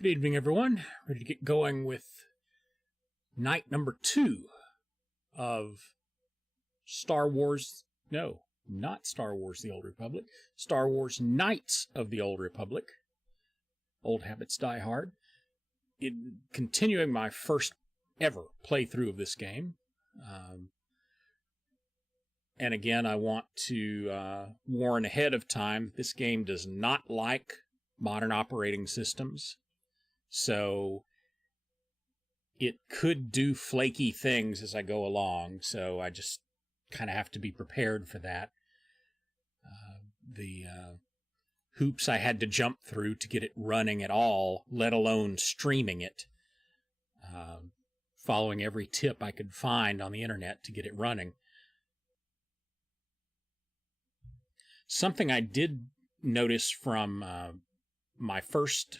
Good evening, everyone. Ready to get going with night number 2 of Star Wars. No, not Star Wars The Old Republic. Star Wars Knights of the Old Republic. Old habits die hard. Continuing my first ever playthrough of this game. And again, I want to warn ahead of time, this game does not like modern operating systems. So it could do flaky things as I go along, so I just kind of have to be prepared for that. The hoops I had to jump through to get it running at all, let alone streaming it, following every tip I could find on the internet to get it running. Something I did notice from my first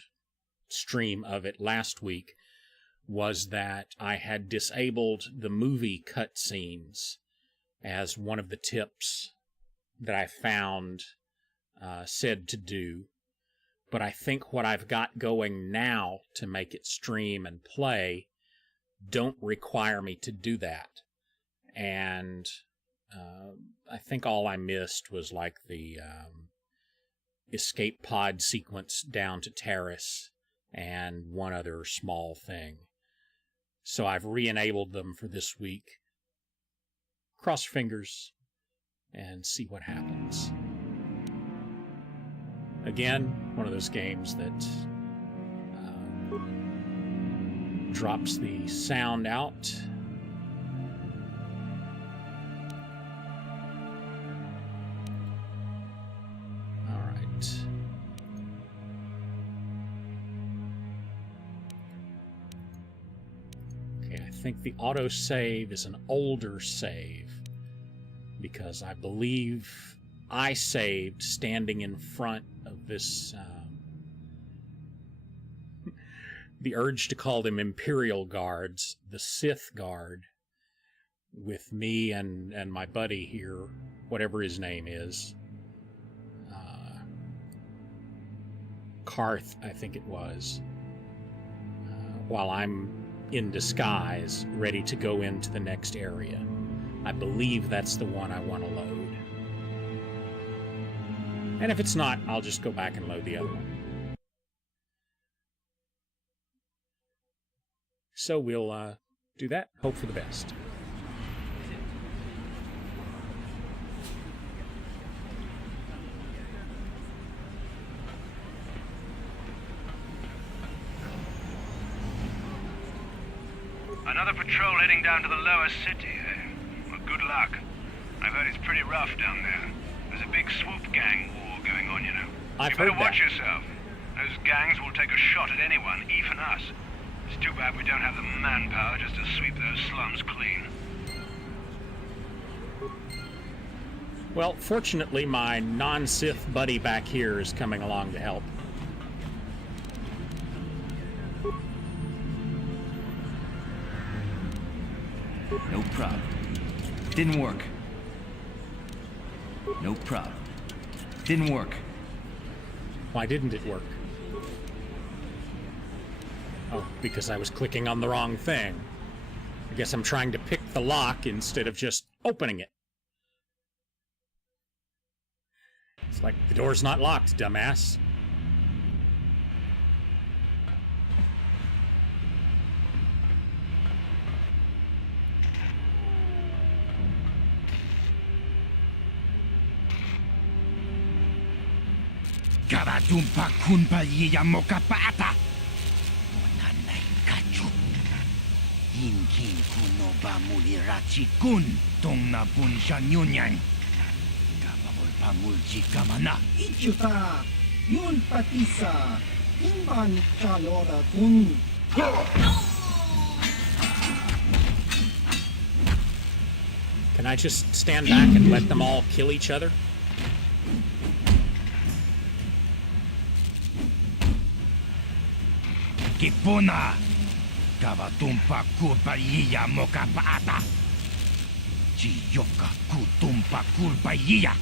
stream of it last week was that I had disabled the movie cutscenes as one of the tips that I found said to do. But I think what I've got going now to make it stream and play don't require me to do that. And I think all I missed was like the escape pod sequence down to Taris and one other small thing. So I've re-enabled them for this week. Cross your fingers and see what happens. Again, one of those games that drops the sound out. I think the autosave is an older save because I believe I saved standing in front of this the urge to call them Imperial Guards, the Sith Guard, with me and my buddy here, whatever his name is, Karth, I think it was, while I'm in disguise, ready to go into the next area. I believe that's the one I want to load. And if it's not, I'll just go back and load the other one. So we'll do that, hope for the best. Another patrol heading down to the lower city, eh? Well, good luck. I've heard it's pretty rough down there. There's a big swoop gang war going on, you know. I've you heard better watch that. yourself. Those gangs will take a shot at anyone, even us. It's too bad we don't have the manpower just to sweep those slums clean. Well, fortunately, my non-Sith buddy back here is coming along to help. No problem. Didn't work. No problem. Didn't work. Why didn't it work? Oh, because I was clicking on the wrong thing. I guess I'm trying to pick the lock instead of just opening it. It's like, the door's not locked, dumbass. Karatumpa kunpa yiya mokapata. Monanay kachu. Hinkin kuno ba mulirachi kun tong na bunsha nyunyan. Kababol pamulji kamana. Ichuta, yun patisa, imban chalora kun. Can I just stand back and let them all kill each other? Kipuna. Kabatumpa kurpa yiya mokapata. Chiyoka kutumpa kurpa yiya.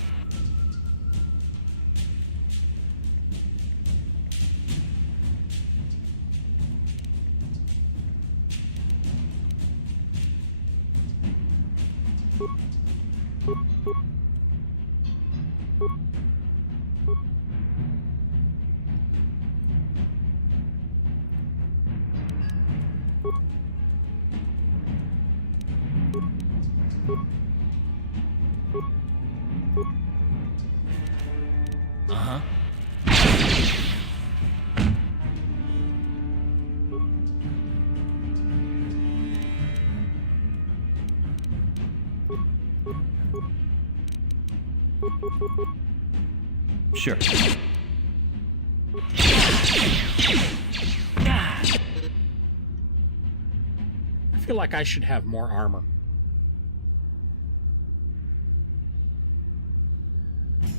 Uh-huh. Sure. I feel like I should have more armor.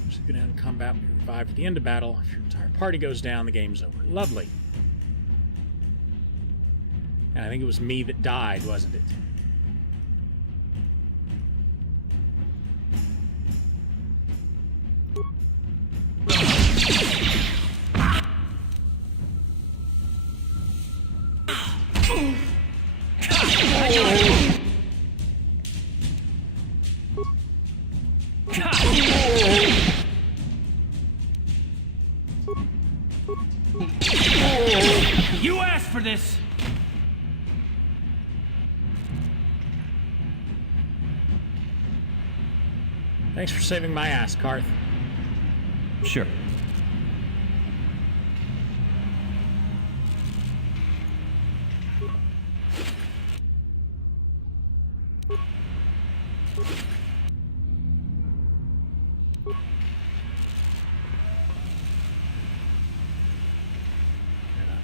So go down in combat, be revived at the end of battle. If your entire party goes down, the game's over. Lovely. And I think it was me that died, wasn't it? You asked for this! Thanks for saving my ass, Karth. Sure.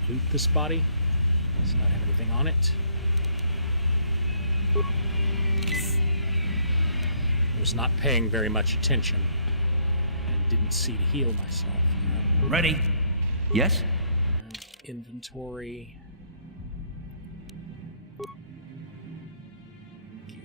Loot this body. Does not have anything on it. I was not paying very much attention and didn't see to heal myself. Ready? Yes? Inventory. Gear.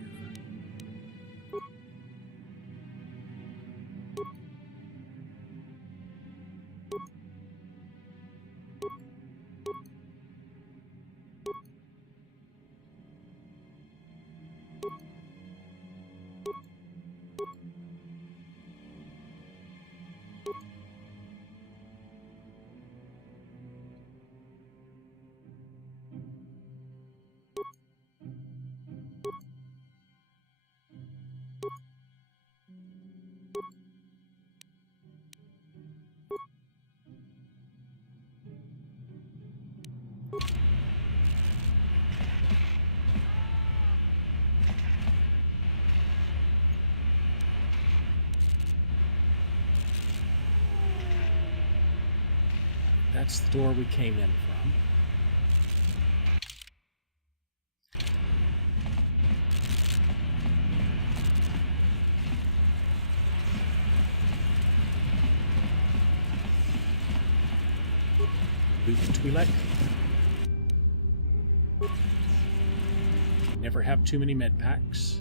That's the door we came in from. Loot the Twi'lek. Never have too many med packs.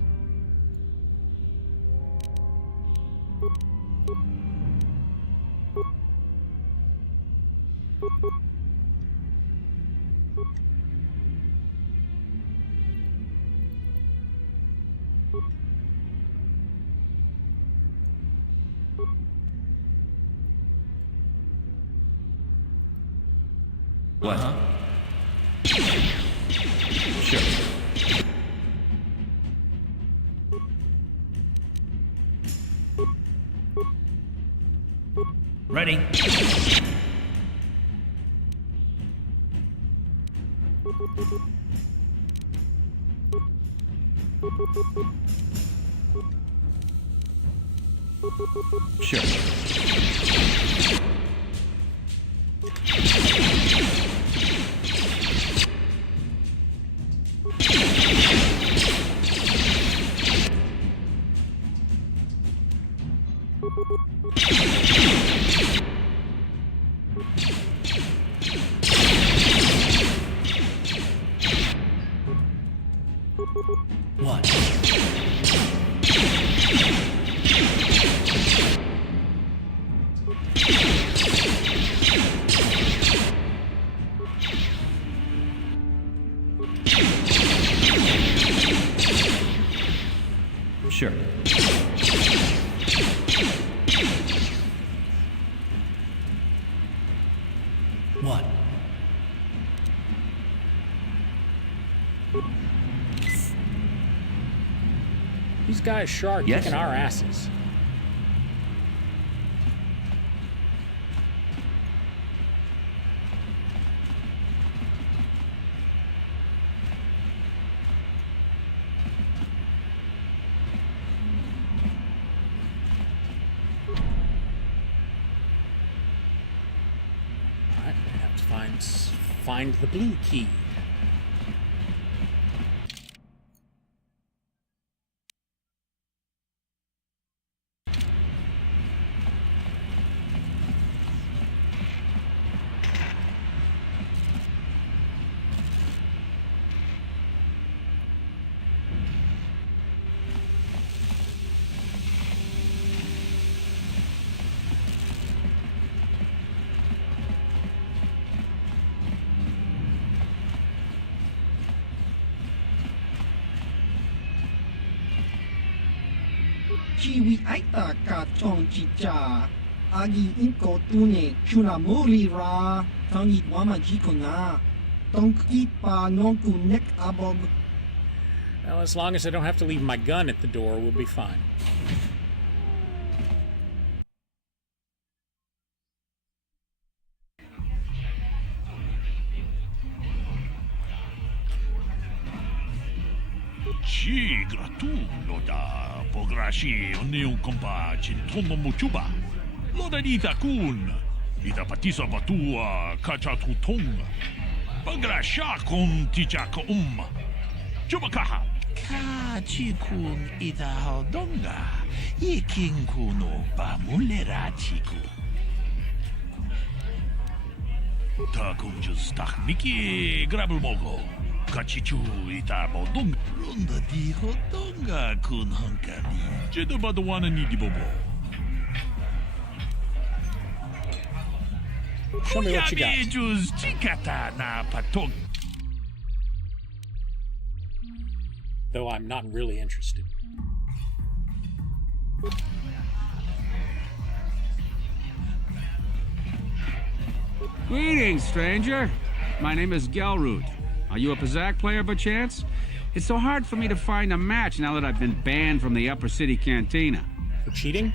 What? Sure. Ready? Sure. What? Sure. These guys sure are Yes? kicking our asses. Alright, I have to find the blue key. Chiwi aita ka chong chicha. Agi inko tune chuna muri ra. Tangi wama jikona. Tonki pa nonku nek abog. Well, as long as I don't have to leave my gun at the door, we'll be fine. Ci gratulo da pograshi oneu kompa cintomo muchuba. Loda dita kun. Ita patisa batua kacha tutung. Pagrasha kun tichaka Chubakaha. Ka chikun ita hodonga. Ikin kuno pamulera chiku. Takun just takniki grabulmogo. Kachichu ita bodong. Runda di hodonga kun hankani. Jedo badawana ni di bobo. Show me what you got. Jus chikata na patong. Though I'm not really interested. Greetings, stranger. My name is Gelroot. Are you a Pazak player by chance? It's so hard for me to find a match now that I've been banned from the Upper City Cantina. For cheating?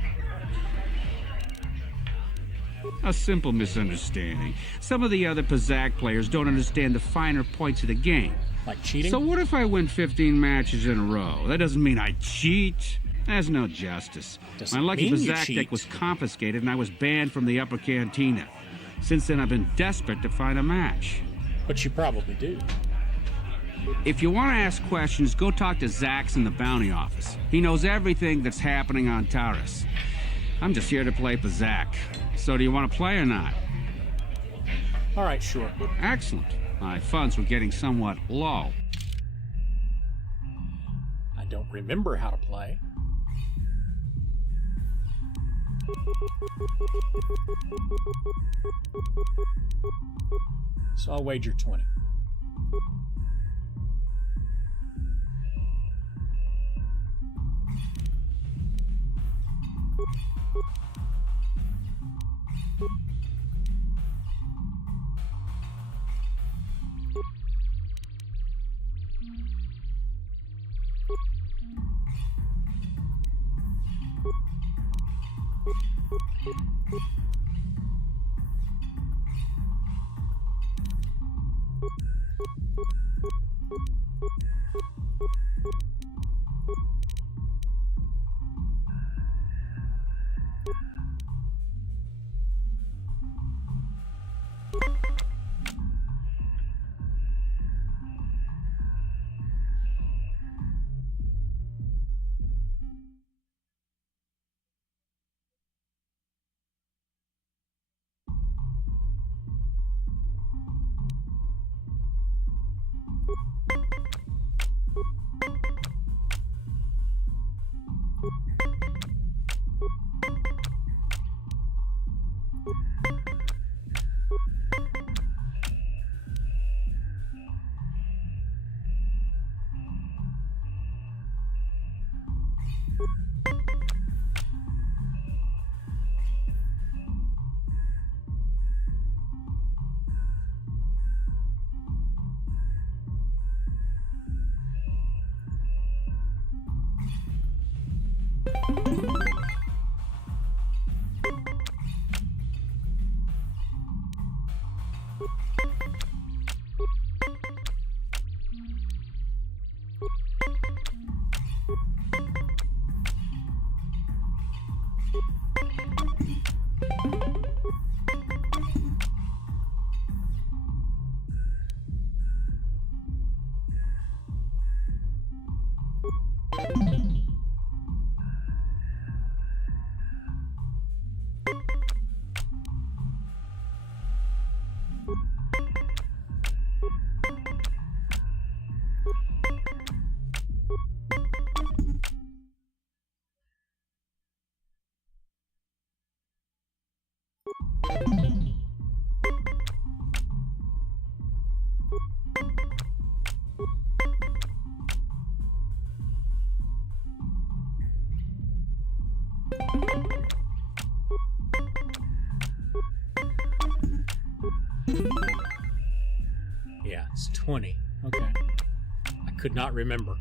A simple misunderstanding. Some of the other Pazak players don't understand the finer points of the game. Like cheating? So what if I win 15 matches in a row? That doesn't mean I cheat. There's no justice. Doesn't My lucky mean you Pazak cheat. deck was confiscated and I was banned from the Upper Cantina. Since then, I've been desperate to find a match. But you probably do. If you want to ask questions, go talk to Zax in the bounty office. He knows everything that's happening on Taurus. I'm just here to play Pazak. So do you want to play or not? All right, sure. Excellent. My funds were getting somewhat low. I don't remember how to play. So I'll wager 20. Yeah, it's 20. Okay. I could not remember.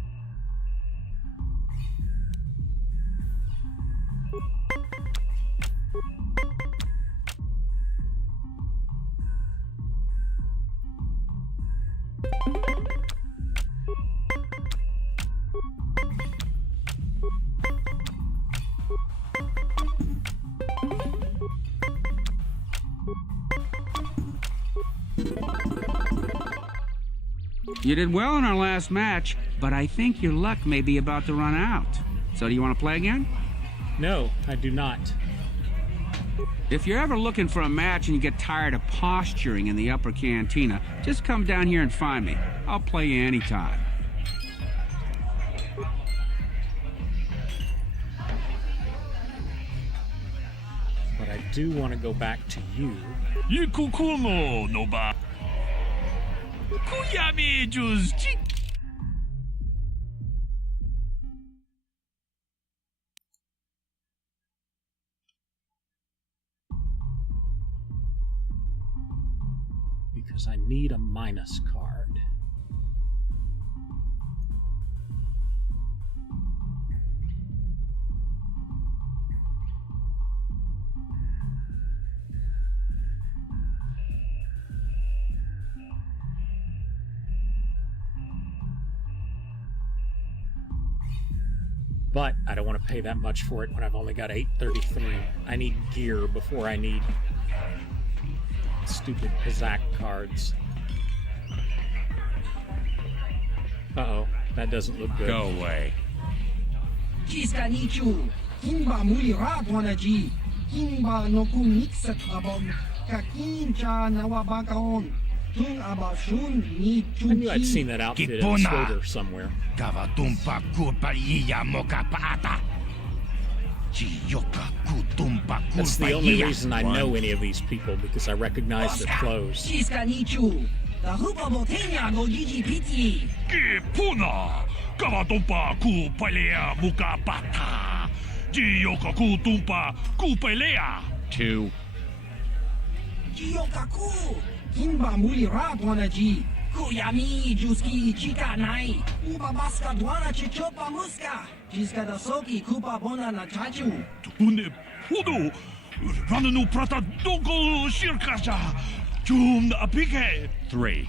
You did well in our last match, but I think your luck may be about to run out. So do you want to play again? No, I do not. If you're ever looking for a match and you get tired of posturing in the upper cantina, just come down here and find me. I'll play you anytime. But I do want to go back to you. Yikukuno noba. Kuyami Juzji. Because I need a minus card. But I don't want to pay that much for it when I've only got 833. I need gear before I need stupid Kazakh cards. Uh-oh, that doesn't look good. Go away. Jiska nichu, kimba muli radwanaji, kimba noku mixat abom, kakincha nawabakaon, tun abashun ni I knew I'd chuchi. seen that outfit at Kipuna. Slater somewhere. Gavatumpa Kurpaliya Mokapaata. Chiyoka Kutumpa That's the only Kurpaliya. reason I know any of these people, because I recognize their clothes. Jiska nichu, the hupa botenya no jiji piti. Kipuna. Kavatumpa kupalea mukapata. Jiyoka kutumpa kupalea. 2. Jiyokaku, kimba muli radwanaji, kuyami juski chika nai, uba baska dwana chichopa muska, jiska da soki kupa bona na chachu. Tune pudu. Rananu prata doko shirkasha. Jum apike. 3.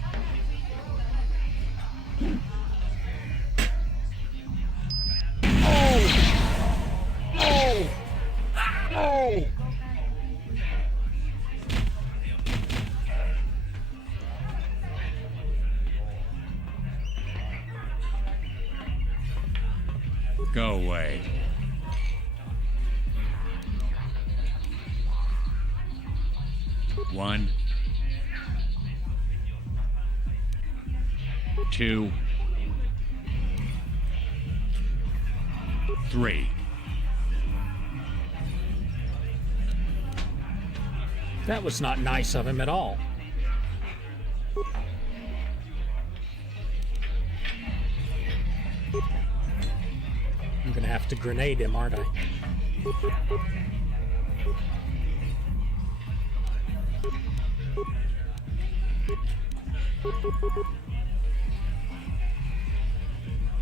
Go away. One. 2. 3. That was not nice of him at all. I'm gonna have to grenade him, aren't I?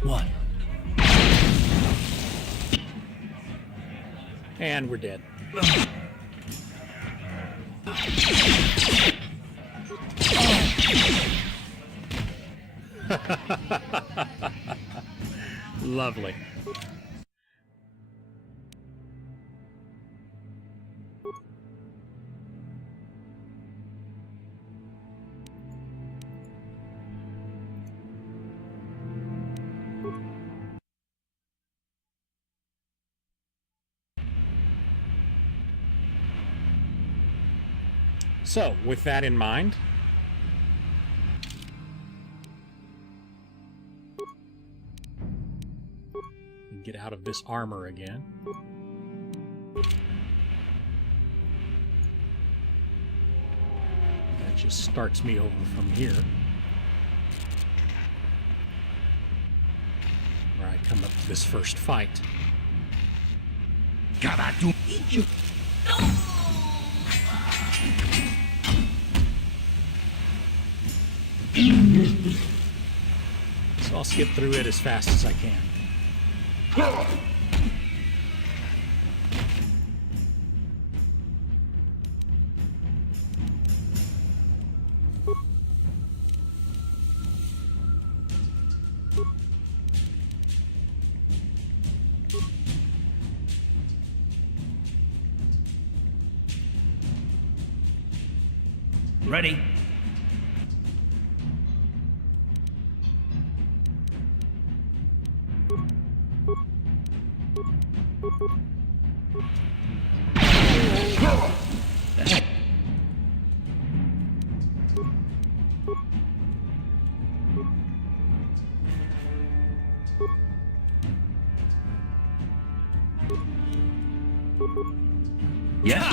One. And we're dead. Lovely. So, with that in mind, get out of this armor again. That just starts me over from here, where I come up to this first fight. Gabadoom. So I'll skip through it as fast as I can. Ready? Yeah.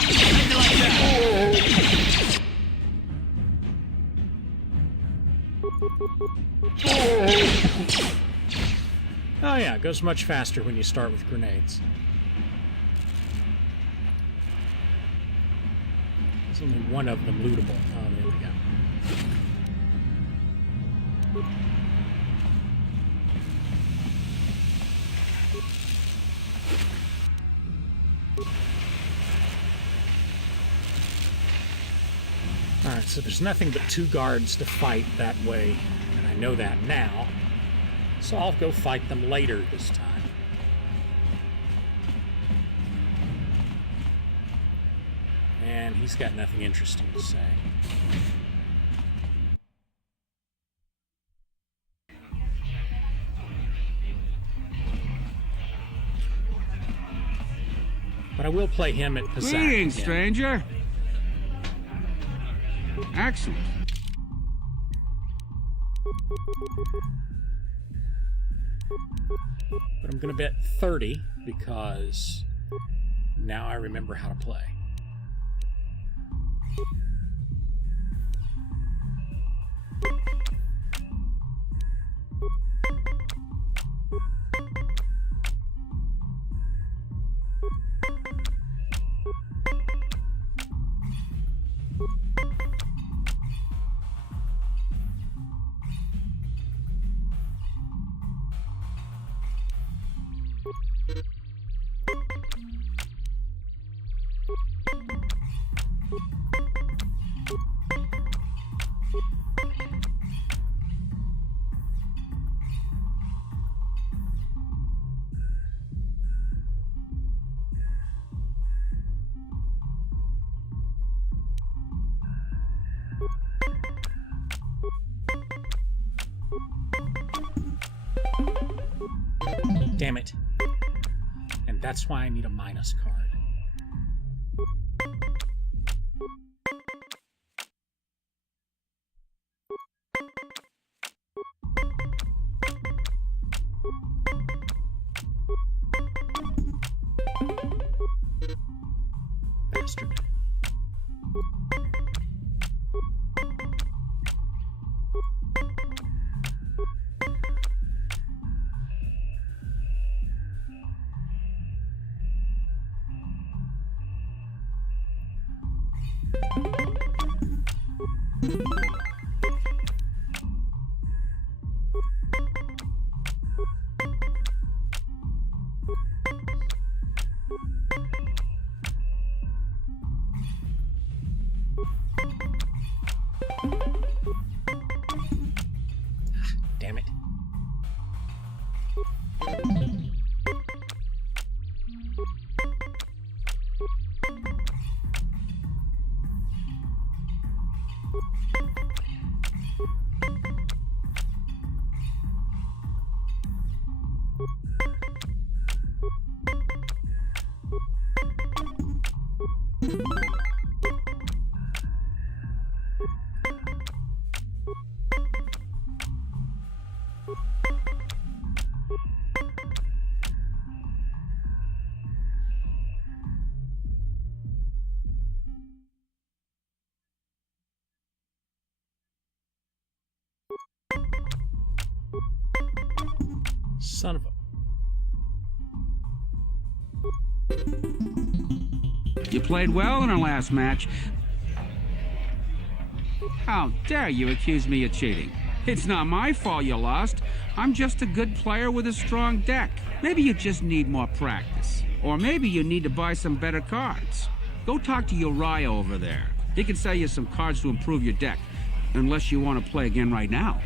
Oh yeah, it goes much faster when you start with grenades. There's only one of them lootable. Oh, there we go. Alright, so there's nothing but 2 guards to fight that way, and I know that now. So I'll go fight them later this time. And he's got nothing interesting to say. But I will play him at Pizak. Greetings, again. stranger. Excellent. But I'm going to bet 30 because now I remember how to play. Damn it. And that's why I need a minus card. Bastard. Son of a... You played well in our last match. How dare you accuse me of cheating? It's not my fault you lost. I'm just a good player with a strong deck. Maybe you just need more practice. Or maybe you need to buy some better cards. Go talk to Uriah over there. He can sell you some cards to improve your deck. Unless you want to play again right now.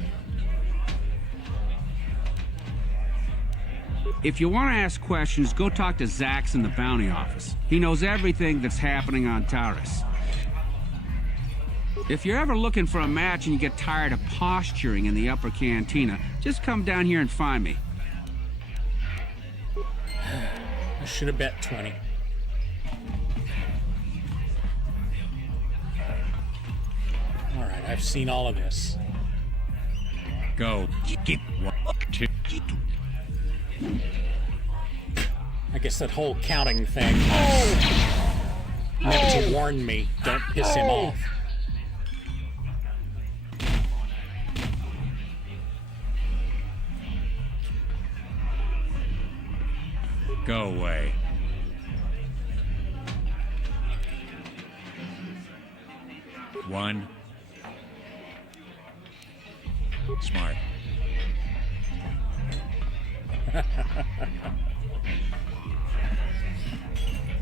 If you want to ask questions, go talk to Zax in the bounty office. He knows everything that's happening on Taurus. If you're ever looking for a match and you get tired of posturing in the upper cantina, just come down here and find me. I should have bet 20. All right, I've seen all of this. Go. I guess that whole counting thing meant to warn me, don't piss him off. Go away. One. Smart.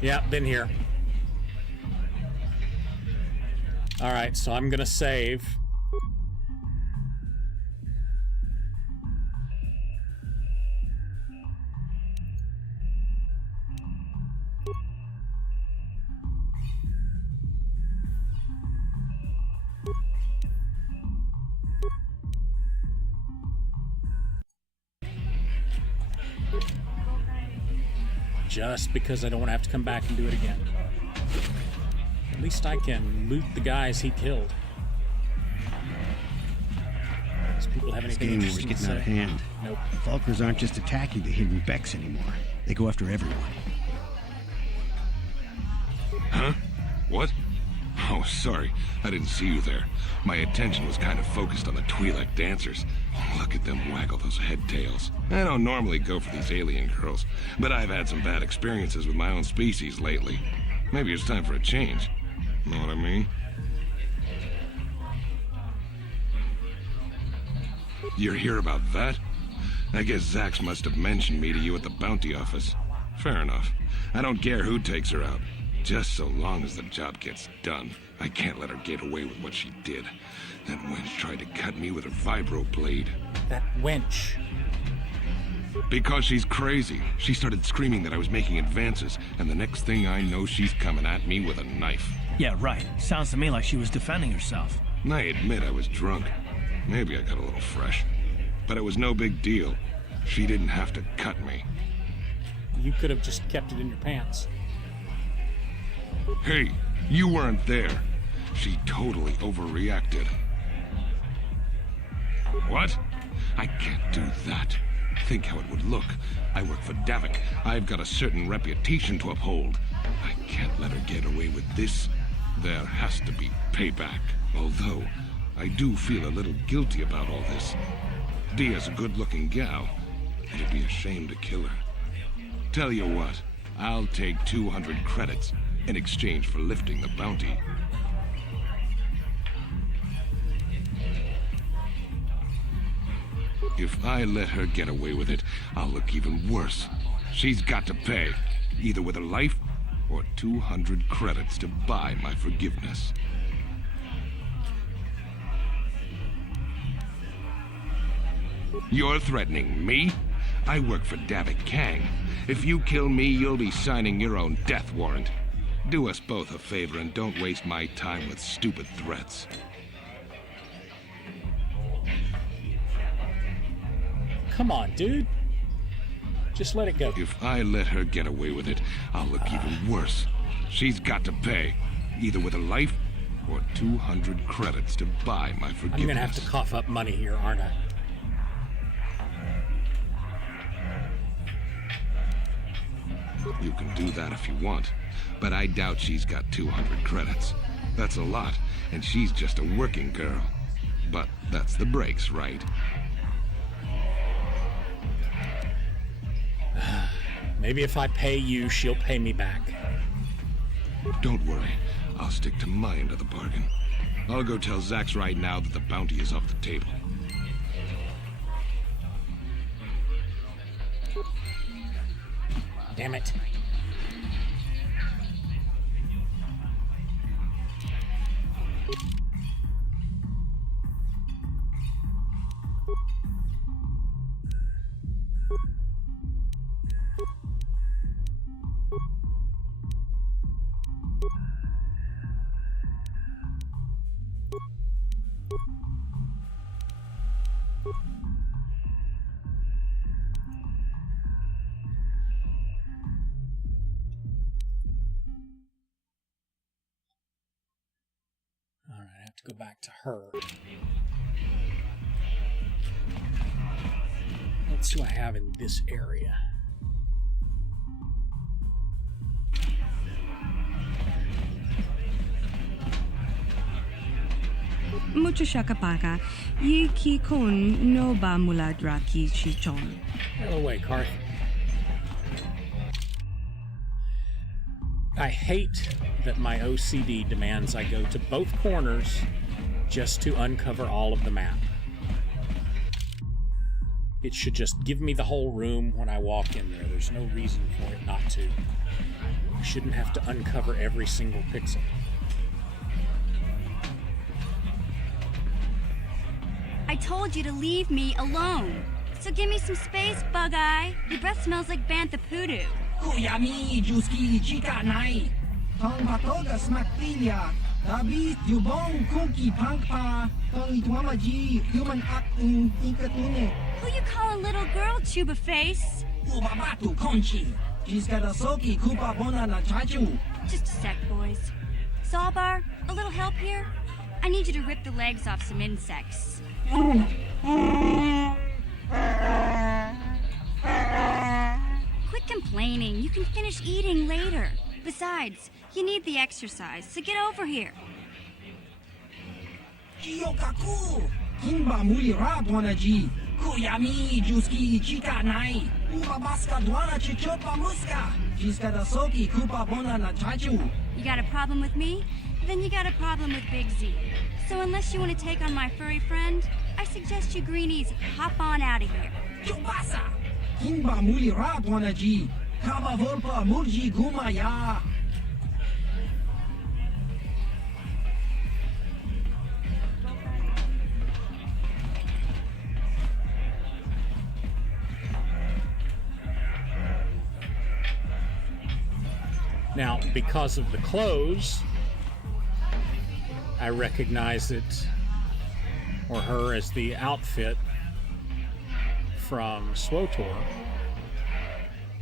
Yeah, been here. All right, so I'm gonna save. Just because I don't want to have to come back and do it again. At least I can loot the guys he killed. Does people have This anything game war's interesting to getting out of say? hand. Nope. Falkers aren't just attacking the hidden Becks anymore. They go after everyone. Huh? What? Oh, sorry. I didn't see you there. My attention was kind of focused on the Twi'lek dancers. Look at them waggle those head tails. I don't normally go for these alien girls, but I've had some bad experiences with my own species lately. Maybe it's time for a change. Know what I mean? You're here about that? I guess Zax must have mentioned me to you at the bounty office. Fair enough. I don't care who takes her out. Just so long as the job gets done. I can't let her get away with what she did. That wench tried to cut me with her vibro blade. That wench. Because she's crazy. She started screaming that I was making advances, and the next thing I know, she's coming at me with a knife. Yeah, right. Sounds to me like she was defending herself. I admit I was drunk. Maybe I got a little fresh. But it was no big deal. She didn't have to cut me. You could have just kept it in your pants. Hey, you weren't there. She totally overreacted. What? I can't do that. Think how it would look. I work for Davik. I've got a certain reputation to uphold. I can't let her get away with this. There has to be payback. Although, I do feel a little guilty about all this. Dia's a good-looking gal. It'd be a shame to kill her. Tell you what, I'll take 200 credits in exchange for lifting the bounty. If I let her get away with it, I'll look even worse. She's got to pay, either with her life or 200 credits to buy my forgiveness. You're threatening me? I work for Davik Kang. If you kill me, you'll be signing your own death warrant. Do us both a favor and don't waste my time with stupid threats. Come on, dude. Just let it go. If I let her get away with it, I'll look even worse. She's got to pay, either with a life or 200 credits to buy my forgiveness. I'm gonna have to cough up money here, aren't I? You can do that if you want, but I doubt she's got 200 credits. That's a lot, and she's just a working girl. But that's the breaks, right? Maybe if I pay you, she'll pay me back. Don't worry. I'll stick to my end of the bargain. I'll go tell Zax right now that the bounty is off the table. Damn it. To go back to her. What do I have in this area? Mucho shakapaka, yi ki kun no ba muladra ki chichon. Get away, Karth. I hate that my OCD demands I go to both corners just to uncover all of the map. It should just give me the whole room when I walk in there. There's no reason for it not to. I shouldn't have to uncover every single pixel. I told you to leave me alone. So give me some space, Bug-Eye. Your breath smells like Bantha Poodoo. Kuyami Juski Chika Nai. Tong Patoga Smaktilia. Dabi Yubong Kunki Pankpa. Tong Itwamaji Human Act in Inkatune. Who you calling little girl, Chuba Face? Ubabatu Conchi. She's got a soki Kupa Bona na Chachu. Just a sec, boys. Sawbar, a little help here? I need you to rip the legs off some insects. Quit complaining. You can finish eating later. Besides, you need the exercise, so get over here. Kiyokaku! Kimba Muli Radwanaji! Kuyami Juski Chika Nai! Ubabaska Dwana Chichopa Muska! She's got a soki Kupa Bona na Chachu! You got a problem with me? Then you got a problem with Big Z. So unless you want to take on my furry friend, I suggest you greenies hop on out of here. Chubasa! Kimba Muli Radwanaji! Kaba Volpa Murji Gumaya! Now, because of the clothes, I recognize it, or her, as the outfit from SWTOR,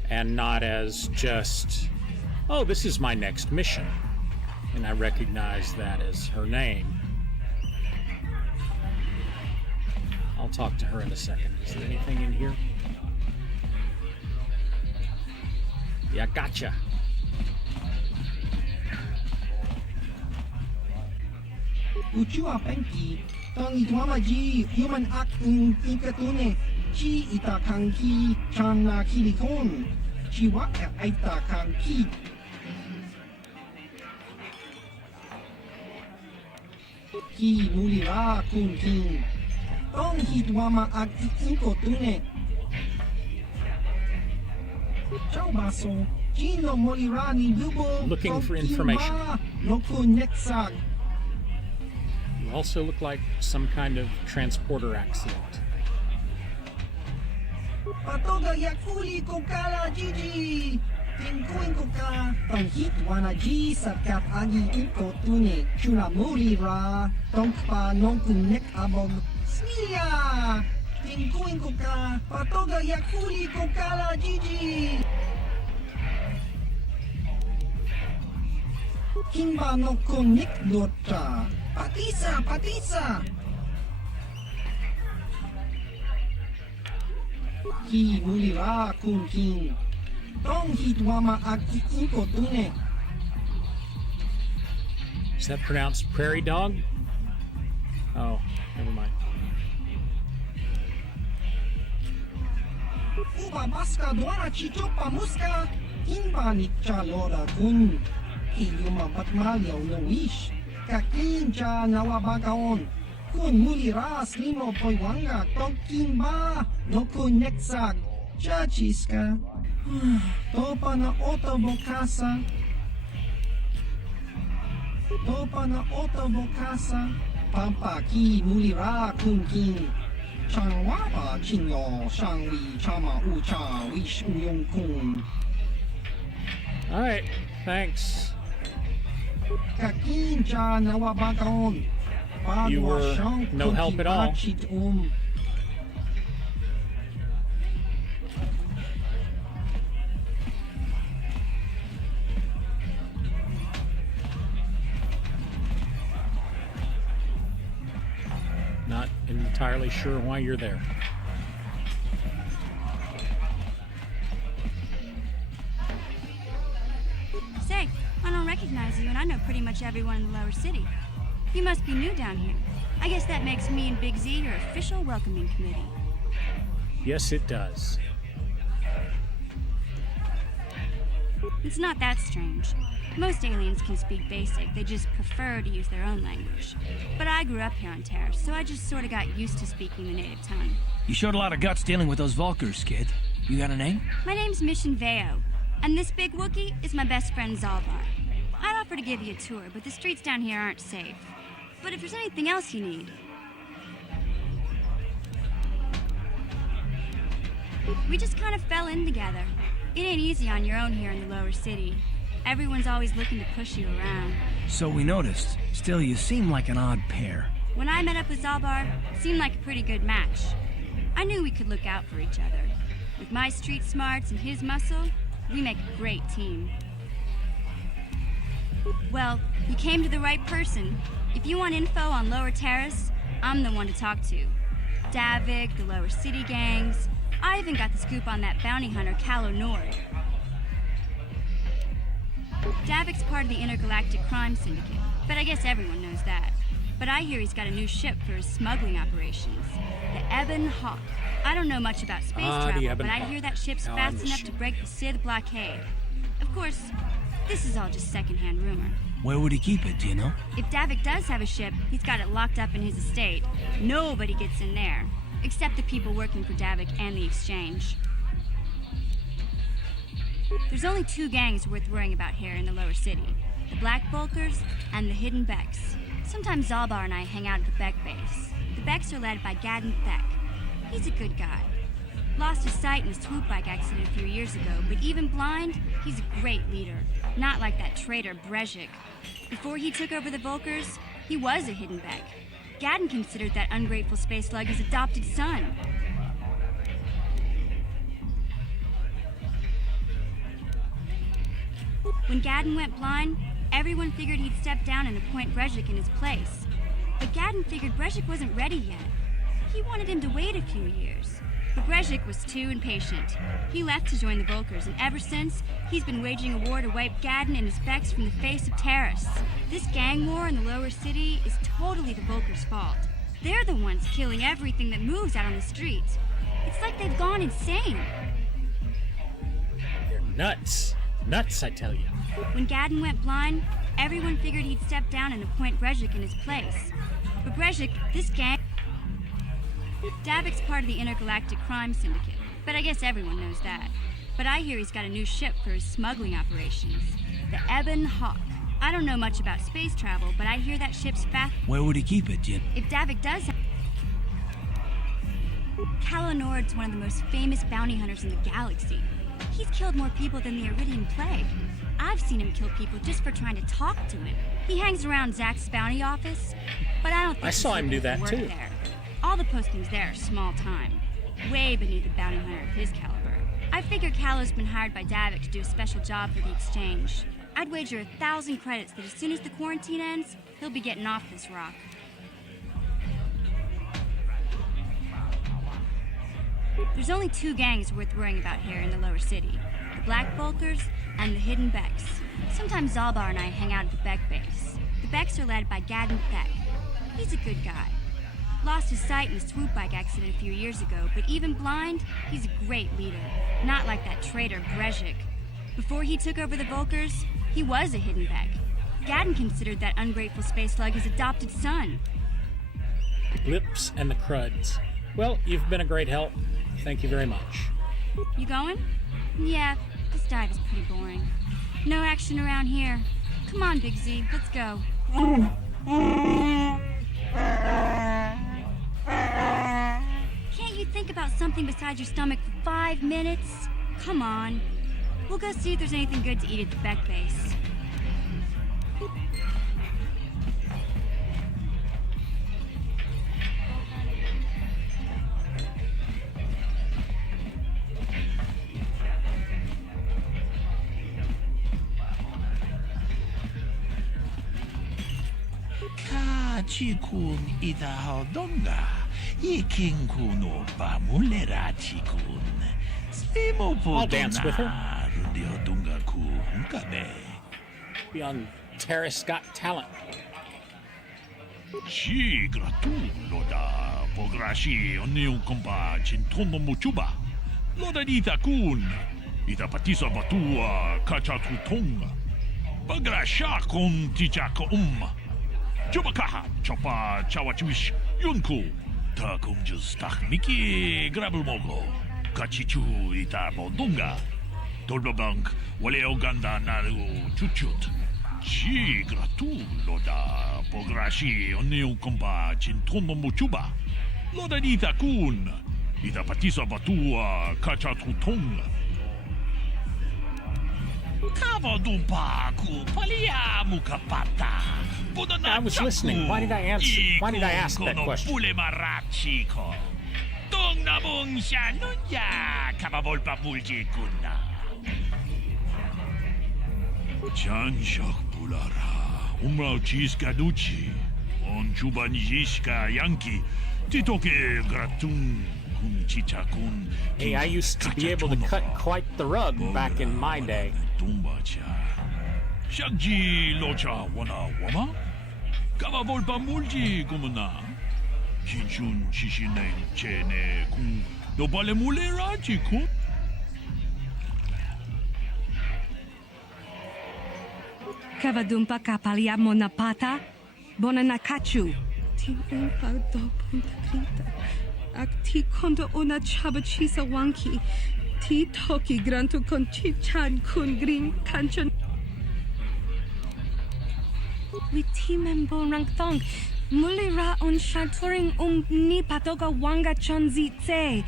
and not as just, oh, this is my next mission. And I recognize that as her name. I'll talk to her in a second. Is there anything in here? Yeah, gotcha. Uchua Penki, Tong Itwamaji, Human Act in Inkatune, Chi Itakanki, Chana Kilikon, Chiwa Itakanki. Ki Mulira Kunkin, Tong Hitwama Act Inkotune. Ciao Baso, Gino Molirani Lubo, Looking for information. No Kunexag. You also look like some kind of transporter accident. Patoga yakuli kokala Gigi. Tinkuin koka. Tongkit wana G sakat agi iko tune. Chuna muli ra. Tongpa nongkunek abog. Smilia. Tinkuin koka. Patoga yakuli kokala Gigi. Kimba no konik dota. Patisa. Ki mulira kun king. Tong hitwama aki iko tune. Is that pronounced prairie dog? Oh, never mind. Uba baska dwana chichopa muska. Kimba nikchalora kun. Iyuma batmalyaw no wish. Kakincha nawabagaon. Kun mulira slimo poywanga. Tokimba no kuneksag. Chachiska. Topa na otobokasa. Pampa ki mulira kun king. Changwapa chinyo shangwi chama ucha wish uyong kun. All right, thanks. Kakincha nawabagaon. You were no help at all. Not entirely sure why you're there. Say, I don't recognize you, and I know pretty much everyone in the lower city. You must be new down here. I guess that makes me and Big Z your official welcoming committee. Yes, it does. It's not that strange. Most aliens can speak basic, they just prefer to use their own language. But I grew up here on Terrace, so I just sort of got used to speaking the native tongue. You showed a lot of guts dealing with those Vulkars, kid. You got a name? My name's Mission Veo, and this big Wookiee is my best friend Zalbar. I'd offer to give you a tour, but the streets down here aren't safe. But if there's anything else you need... We just kind of fell in together. It ain't easy on your own here in the lower city. Everyone's always looking to push you around. So we noticed. Still, you seem like an odd pair. When I met up with Zalbar, it seemed like a pretty good match. I knew we could look out for each other. With my street smarts and his muscle, we make a great team. Well, you came to the right person. If you want info on Lower Terrace, I'm the one to talk to. Davik, the Lower City gangs. I even got the scoop on that bounty hunter, Calo Nord. Davik's part of the Intergalactic Crime Syndicate, but I guess everyone knows that. But I hear he's got a new ship for his smuggling operations, the Ebon Hawk. I don't know much about space travel, but I hear that ship's fast enough to break the Sith blockade. Of course, this is all just secondhand rumor. Where would he keep it, do you know? If Davik does have a ship, he's got it locked up in his estate. Nobody gets in there, except the people working for Davik and the Exchange. There's only two gangs worth worrying about here in the lower city. The Black Vulkars and the Hidden Becks. Sometimes Zalbar and I hang out at the Beck base. The Becks are led by Gadden Thek. He's a good guy. Lost his sight in a swoop bike accident a few years ago, but even blind, he's a great leader. Not like that traitor Brezhik. Before he took over the Vulkars, he was a Hidden Beck. Gadden considered that ungrateful space slug his adopted son. When Gadden went blind, everyone figured he'd step down and appoint Brezhik in his place. But Gadden figured Brezhik wasn't ready yet. He wanted him to wait a few years. But Brezhik was too impatient. He left to join the Vulkars, and ever since, he's been waging a war to wipe Gadden and his Becks from the face of Terrace. This gang war in the lower city is totally the Vulkars' fault. They're the ones killing everything that moves out on the streets. It's like they've gone insane. They're nuts. Nuts, I tell you. When Gadden went blind, everyone figured he'd step down and appoint Brezhik in his place. But Brezhik, this gang... Davik's part of the Intergalactic Crime Syndicate, but I guess everyone knows that. But I hear he's got a new ship for his smuggling operations, the Ebon Hawk. I don't know much about space travel, but I hear that ship's fast... Where would he keep it, Jim? If Davik does... Calo Nord's one of the most famous bounty hunters in the galaxy. He's killed more people than the Iridian Plague. I've seen him kill people just for trying to talk to him. He hangs around Zach's bounty office, but I don't think I saw him do that work too. There. All the postings there are small time, way beneath a bounty hunter of his caliber. I figure Calo's been hired by Davik to do a special job for the exchange. I'd wager 1,000 credits that as soon as the quarantine ends, he'll be getting off this rock. There's only 2 gangs worth worrying about here in the lower city. The Black Bulkers and the Hidden Becks. Sometimes Zalbar and I hang out at the Beck base. The Becks are led by Gadden Beck. He's a good guy. Lost his sight in a swoop bike accident a few years ago, but even blind, he's a great leader. Not like that traitor Brezhik. Before he took over the Volkers, he was a Hidden Beck. Gadden considered that ungrateful space slug his adopted son. Blips and the Cruds. Well, you've been a great help. Thank you very much. You going? Yeah, this dive is pretty boring. No action around here. Come on, Big Z, let's go. Can't you think about something besides your stomach for 5 minutes? Come on. We'll go see if there's anything good to eat at the Beck base. Chikun Itahodonga, Yikin Kuno Bamulera Chikun, I'll dance with her. Rundiodunga Kunkabe. Be on Terrace Got Talent. Chi Gratun Loda, Pograshi, Onion Compa, Chintono Muchuba, Loda Ita Kun, Ita Patisa Batua, Kachatutonga, Pagrasha Kun Tichaka Chupakaha, Chopa, Chawachuish, Yunku, Takumjus Takmiki, Grabulmogo, Kachichu, Ita Bodunga, Tolbabank, Wale Oganda Naru, Chuchut, Chi Gratu, Loda, Pograshi, Onion Compa, Chintono Muchuba, Loda Ita Kun, Ita Patisa Batua, Kachatutonga. I was listening. Why did I answer? Why did I ask that question? Janshak Pulara, Umrauchiska Duchi, On Chubanjiska Yankee, Titoke Gratun. Hey, I used to be able to cut quite the rug back in my day. Shagji Locha Wana Wama? Kava Volpa Mulji Gumana? Kinchun Chishine Chene Kun Dobale Mulera Chikun? Kavadumpa kapalia monapata, bonanakachu. Tinumpa do punta krita. Ti kondo ona chabachisa wanki. Ti toki grantu con chichan kun green kanchan. Witimembo rangthong. Mulira on shaturing ni patoga wanga chonzitse.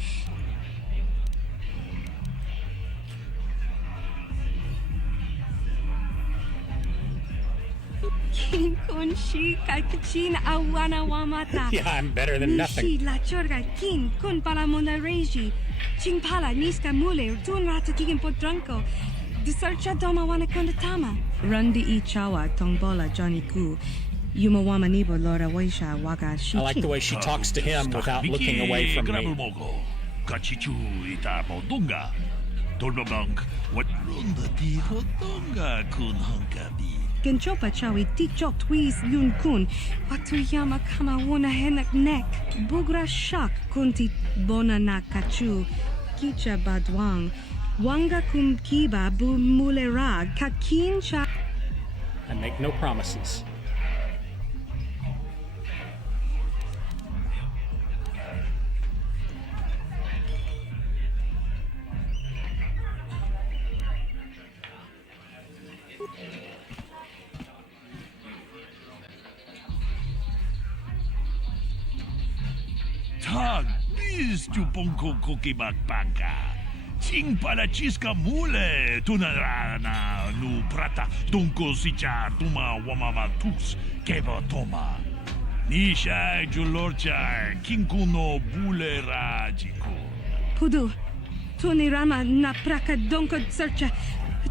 King kun shi kakachin awana wamata. Yeah, I'm better than nothing. Nishi la chorga kin kun palamona reji. Ching pala niska mule dun rata tigin podranko. Disarcha doma wana kondatama. Rundi I chawa tongbola Johnny Ku. Yumawama nibo lora waisha waga shi. I like the way she talks to him without looking away from me. Kachichu ita bodunga. Tolbablank, what runda di hodunga kun hunkabi. Genchopa chawi tikchok twis yun kun. Watuyama kama wona henak nek. Bugra shak kunti bona na kachu. Kicha badwang. Wanga kum kiba bu mulera kakin cha. I make no promises. stupongko kokibakpaka. Ching palachiska mule tunarana nu prata dunko sicha tuma wamamatus keva toma. Nisha julorcha kinkuno bulera jiko. Pudu, tunirama na praka donko searcha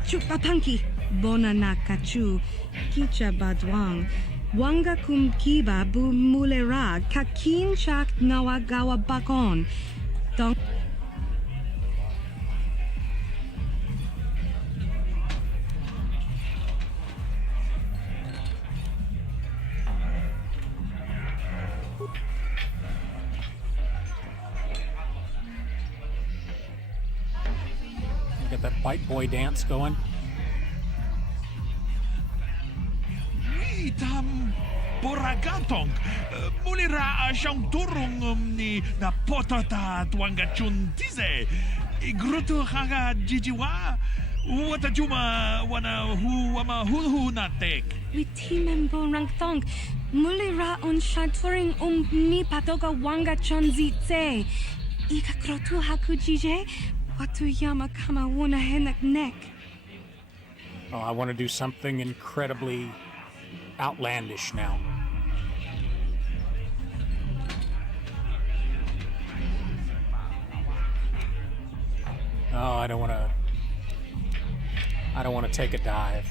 chupapanki. Bona na kachu, kicha badwang. Wanga kumkiba bu mulera kakin chak nawagawa bakon. Dong. Get that white boy dance going. Tam Boragatong Mulira siyang turong ni na potata tuangachun tize igruto haga jijiwa wata juma wana hu wama hulhu natek Witimembo rangthong mulira on shaturing ni patoga wanga chonzitse ikakrotu hakujije watu yama kama wuna henak nek. Oh, I want to do something incredibly outlandish now. Oh, I don't want to take a dive.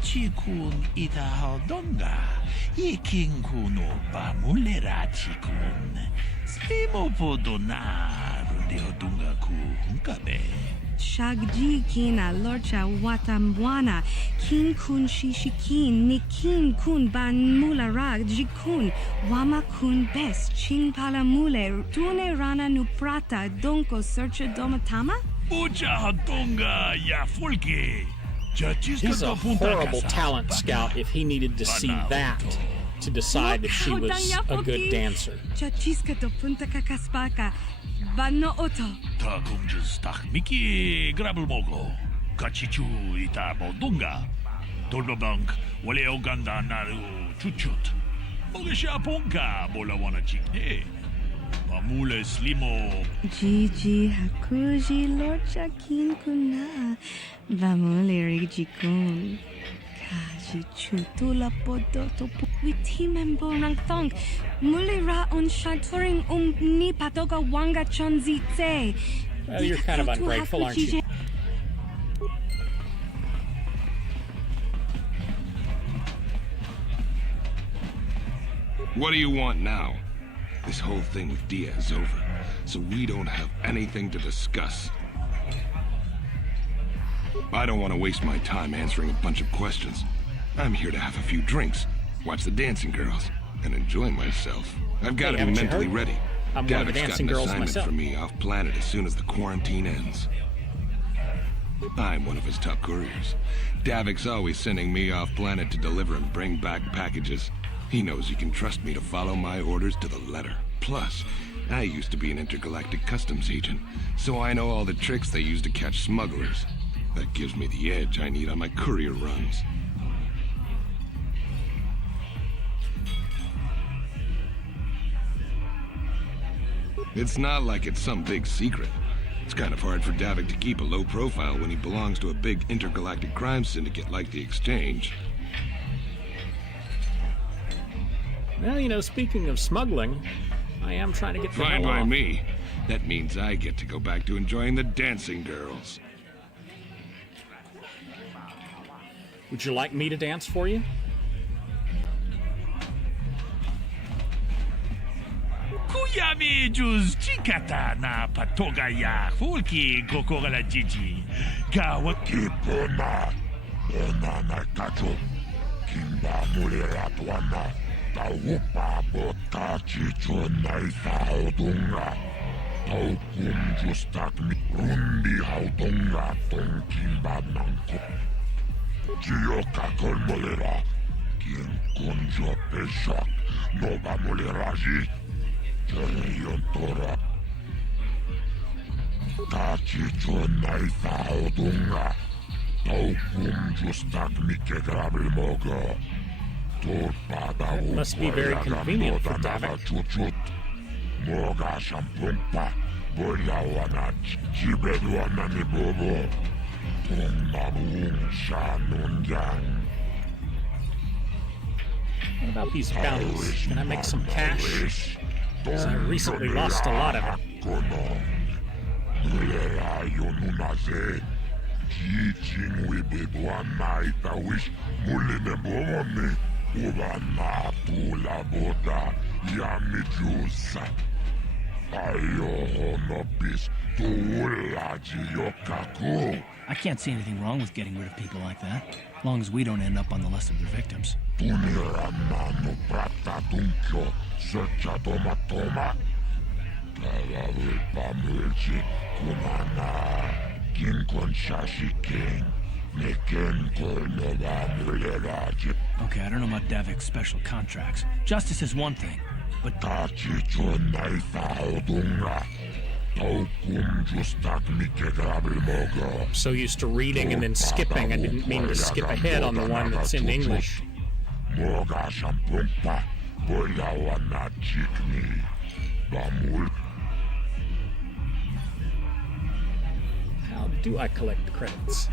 Chikun itahaldonga iking kuno pamulera chikun slimo podonar deodunga ku hunkabe Shagji kina lorcha watamwana kin kun shishikin nikin kun ban mulara jikun wama kun bes ching pala mule tune rana nu prata donko searcha domatama ucha hadonga ya fulke. He's a horrible talent scout if he needed to see that to decide if she was a good dancer. Chachiska to punta kakaspaka bano oto. Takumjus takmiki grabulmogo. Kachichu ita bodunga. Tolbablank wale oganda naru chuchut. Mogesha ponka bola wana chikne. Mamule slimo. Gigi hakuji lorcha kin kuna. Vamole rigikun. Kaji chutula podoto witimembo rangthong. Mulira on shaturing ni patoga wanga chonzitse. Well, you're kind of ungrateful, aren't you? What do you want now? This whole thing with Diaz is over, so we don't have anything to discuss. I don't want to waste my time answering a bunch of questions. I'm here to have a few drinks, watch the dancing girls, and enjoy myself. I've got to be mentally ready. I'm one of the Davik's dancing got an girls assignment myself. for me off planet as soon as the quarantine ends. I'm one of his top couriers. Davik's always sending me off planet to deliver and bring back packages. He knows he can trust me to follow my orders to the letter. Plus, I used to be an intergalactic customs agent, so I know all the tricks they use to catch smugglers. That gives me the edge I need on my courier runs. It's not like it's some big secret. It's kind of hard for Davik to keep a low profile when he belongs to a big intergalactic crime syndicate like the Exchange. Well, you know, speaking of smuggling, I am trying to get the Fine hell by off. me. That means I get to go back to enjoying the dancing girls. Would you like me to dance for you? Kuyami juz chikata na patoga ya fulki kokora jiji. Gawa Kipona, Onana Kacho, Kimba Mulera Tuana, Taupa Botachi Chonai Saudunga, Taukum Justakmi, Rundi Haudunga, Ton Kimba Nanko, Gioka Colmolera, Quien Conjo Peshak, Nova Muleraji, Tora. Tachi chonai saudunga. Taukum justak mike grabil mogo. That must be very convenient for Davik. Moga shampumpa. Boyawana chibeduana ni bobo. Tungmabung shanungyang. What about these bounties? Can I make some cash? Because I recently lost a lot of it. I can't see anything wrong with getting rid of people like that, as long as we don't end up on the list of their victims. Okay, I don't know about Davik's special contracts. Justice is one thing, but... I'm so used to reading and then skipping, I didn't mean to skip ahead on the one that's in English. How do I collect the credits?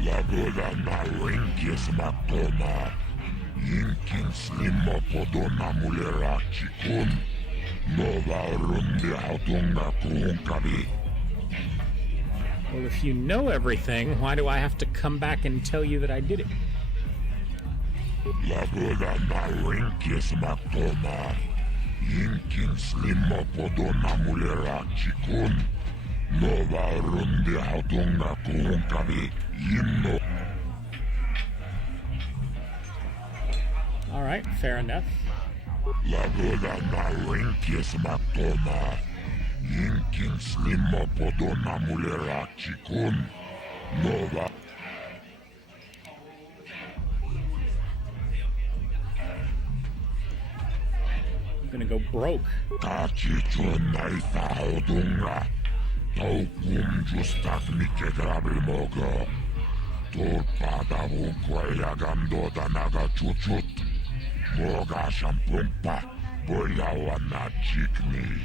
Well, if you know everything, why do I have to come back and tell you that I did it? All right, fair enough. I'm gonna go broke. Moga shampumpa, boyawana chikni.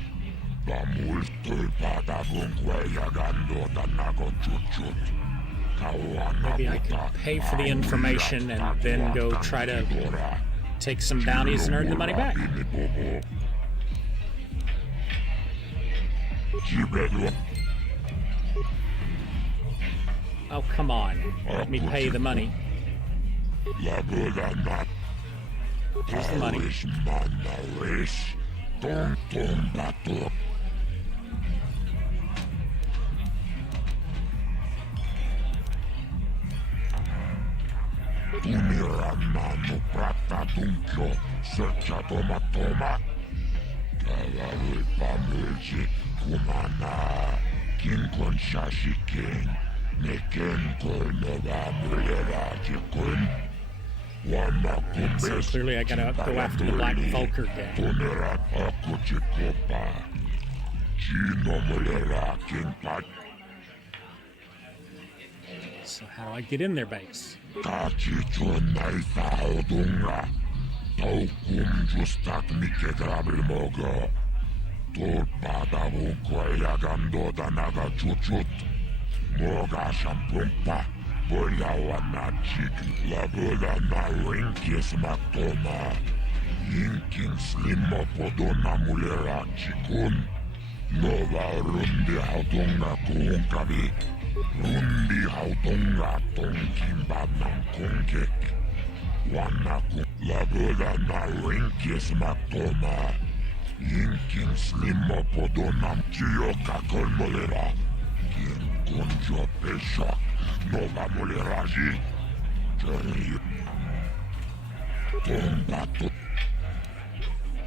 Maybe I can pay for the information and then go try to take some bounties and earn the money back. Oh, come on. Let me pay the money. Here's the money. So clearly I gotta go after the Black Vulture gang. So how do I get in their base? Boyawana chicken, labodana winkis matoma. Yinkin slimma podona mulera chikun. Nova rundi hautonga kuunkavi. Rundi hautonga tonkin badnan kunkek. Wana kun labodana winkis matoma. Yinkin slimma podona chiyoka kolmolera. Kinkunjo pesha. Nova muleraji.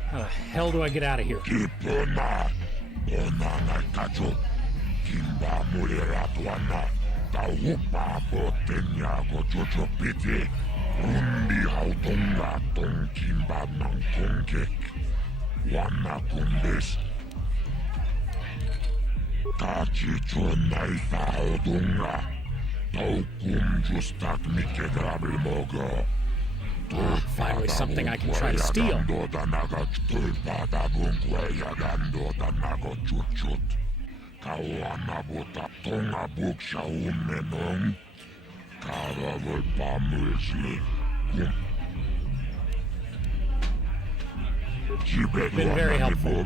How the hell do I get out of here? Kipona. Onana kacho. Kimba mulera tuana. Taupa potenya gojojo piti. Rundi hautonga ton kimba nankongek. Wana kumbes. Kachichun naitaudunga. Taukum justak mike grabil mogo. Finally, something I can try to steal. Kauanabuta tonga buksha ummenong. Karavol pamulsli. Been very helpful.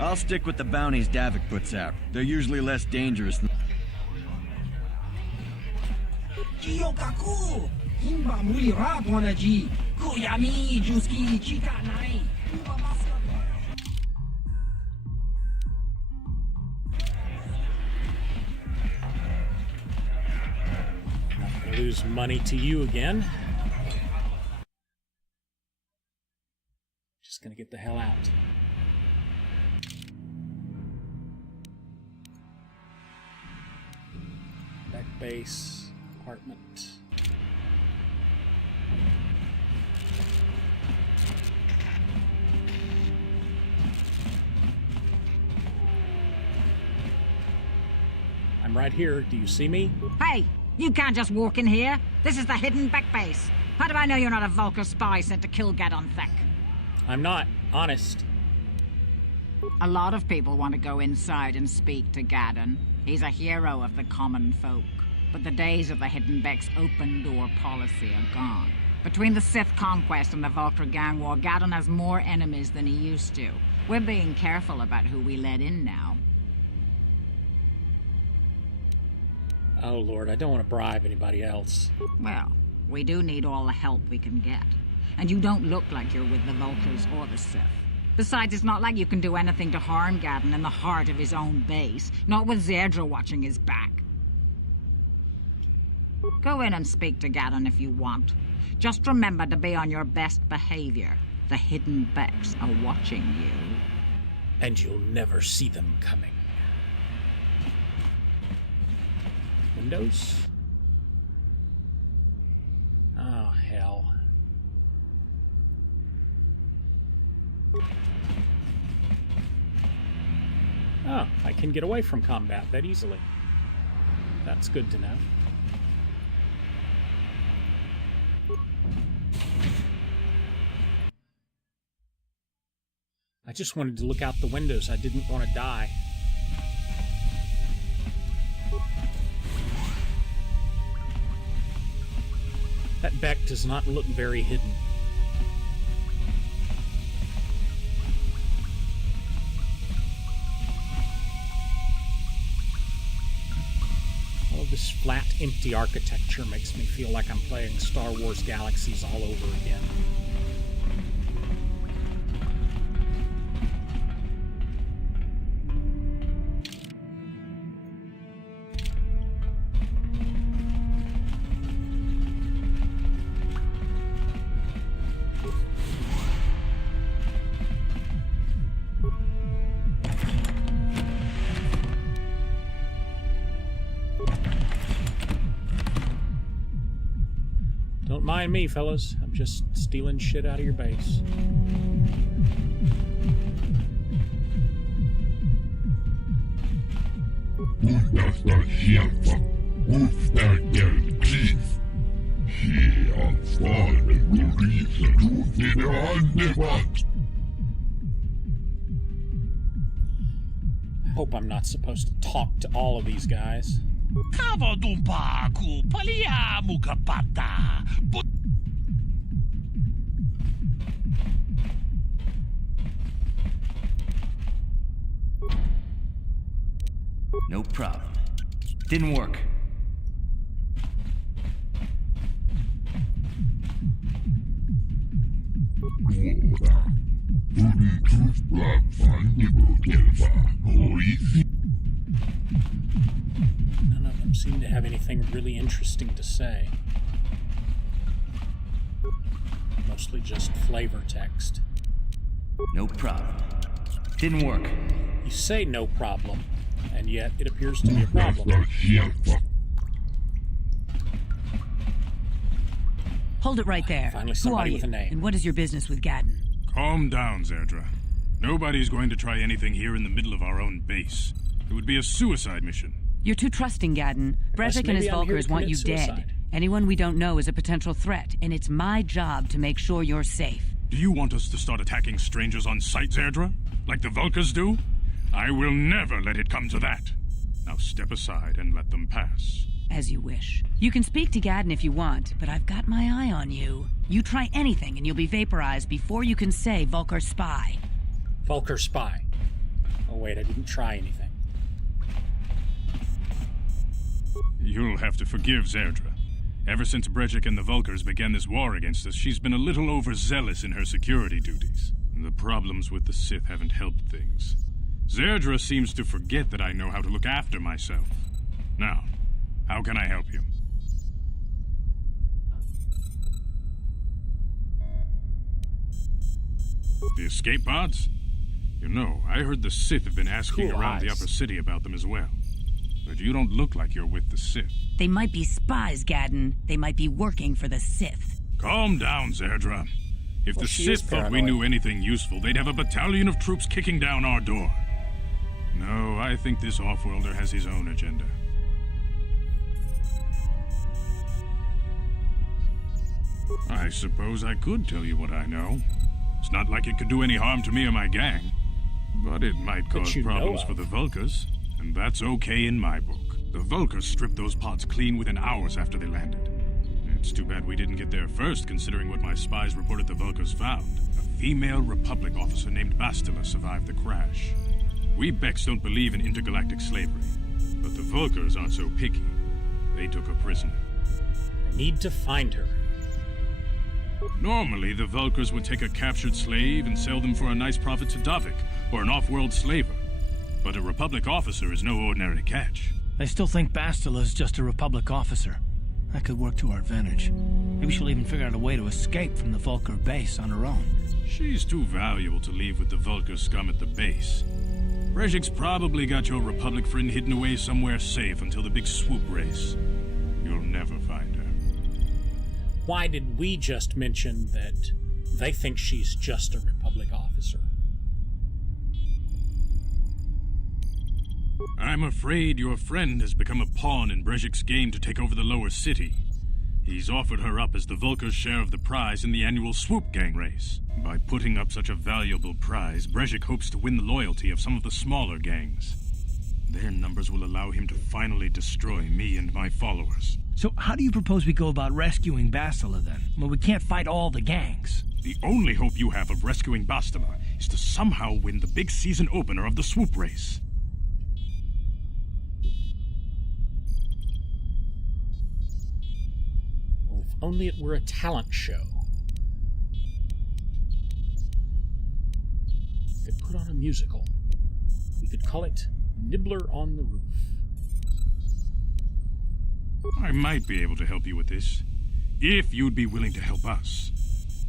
I'll stick with the bounties Davik puts out. They're usually less dangerous than... Chiyokaku! Himba muli rap wanaji! Kuyami juski chika nai! Lose money to you again. Just gonna get the hell out. Back base, apartment. I'm right here. Do you see me? Hey! You can't just walk in here. This is the hidden back base. How do I know you're not a Vulkar spy sent to kill Gadon Thek? I'm not, honest. A lot of people want to go inside and speak to Gadon. He's a hero of the common folk. But the days of the Hidden Beck's open-door policy are gone. Between the Sith conquest and the Vulkar gang war, Gadon has more enemies than he used to. We're being careful about who we let in now. Oh, Lord, I don't want to bribe anybody else. Well, we do need all the help we can get. And you don't look like you're with the Vulkars or the Sith. Besides, it's not like you can do anything to harm Gadon in the heart of his own base. Not with Zedra watching his back. Go in and speak to Gadon if you want. Just remember to be on your best behavior. The Hidden Becks are watching you. And you'll never see them coming. Windows? Oh, hell. Oh, I can get away from combat that easily. That's good to know. I just wanted to look out the windows. I didn't want to die. That Beck does not look very hidden. All of this flat, empty architecture makes me feel like I'm playing Star Wars Galaxies all over again. Don't mind me, fellas. I'm just stealing shit out of your base. I hope I'm not supposed to talk to all of these guys. No problem. Didn't work. None of them seem to have anything really interesting to say. Mostly just flavor text. No problem. Didn't work. You say no problem, and yet it appears to be a problem. Hold it right there. Finally Who are somebody you? with a name. And what is your business with Gadden? Calm down, Zerdra. Nobody's going to try anything here in the middle of our own base. It would be a suicide mission. You're too trusting, Gadden. Brezhik and his Vulkars want you dead. Anyone we don't know is a potential threat, and it's my job to make sure you're safe. Do you want us to start attacking strangers on sight, Zerdra? Like the Vulkars do? I will never let it come to that. Now step aside and let them pass. As you wish. You can speak to Gadden if you want, but I've got my eye on you. You try anything and you'll be vaporized before you can say Vulkar spy. Vulkar spy. Oh wait, I didn't try anything. You'll have to forgive Zerdra. Ever since Brezhik and the Vulkars began this war against us, she's been a little overzealous in her security duties. The problems with the Sith haven't helped things. Zerdra seems to forget that I know how to look after myself. Now, how can I help you? The escape pods? You know, I heard the Sith have been asking around the upper city about them as well. But you don't look like you're with the Sith. They might be spies, Gadden. They might be working for the Sith. Calm down, Zerdra. If the Sith thought we knew anything useful, they'd have a battalion of troops kicking down our door. No, I think this off-worlder has his own agenda. I suppose I could tell you what I know. It's not like it could do any harm to me or my gang. But it might cause problems for the Vulkars, and that's okay in my book. The Vulkars stripped those pods clean within hours after they landed. It's too bad we didn't get there first, considering what my spies reported the Vulkars found. A female Republic officer named Bastila survived the crash. We Becks don't believe in intergalactic slavery, but the Vulkars aren't so picky. They took her prisoner. I need to find her. Normally, the Vulkars would take a captured slave and sell them for a nice profit to Davik, or an off-world slaver. But a Republic officer is no ordinary catch. I still think Bastila's just a Republic officer. That could work to our advantage. Maybe she'll even figure out a way to escape from the Vulkar base on her own. She's too valuable to leave with the Vulkar scum at the base. Brezhik's probably got your Republic friend hidden away somewhere safe until the big swoop race. You'll never find her. Why did we just mention that they think she's just a Republic officer? I'm afraid your friend has become a pawn in Brezhik's game to take over the lower city. He's offered her up as the Vulkar's share of the prize in the annual Swoop Gang race. By putting up such a valuable prize, Brezhik hopes to win the loyalty of some of the smaller gangs. Their numbers will allow him to finally destroy me and my followers. So how do you propose we go about rescuing Bastila then? Well, we can't fight all the gangs. The only hope you have of rescuing Bastila is to somehow win the big season opener of the Swoop race. Well, if only it were a talent show. We could put on a musical. We could call it Nibbler on the Roof. I might be able to help you with this, if you'd be willing to help us.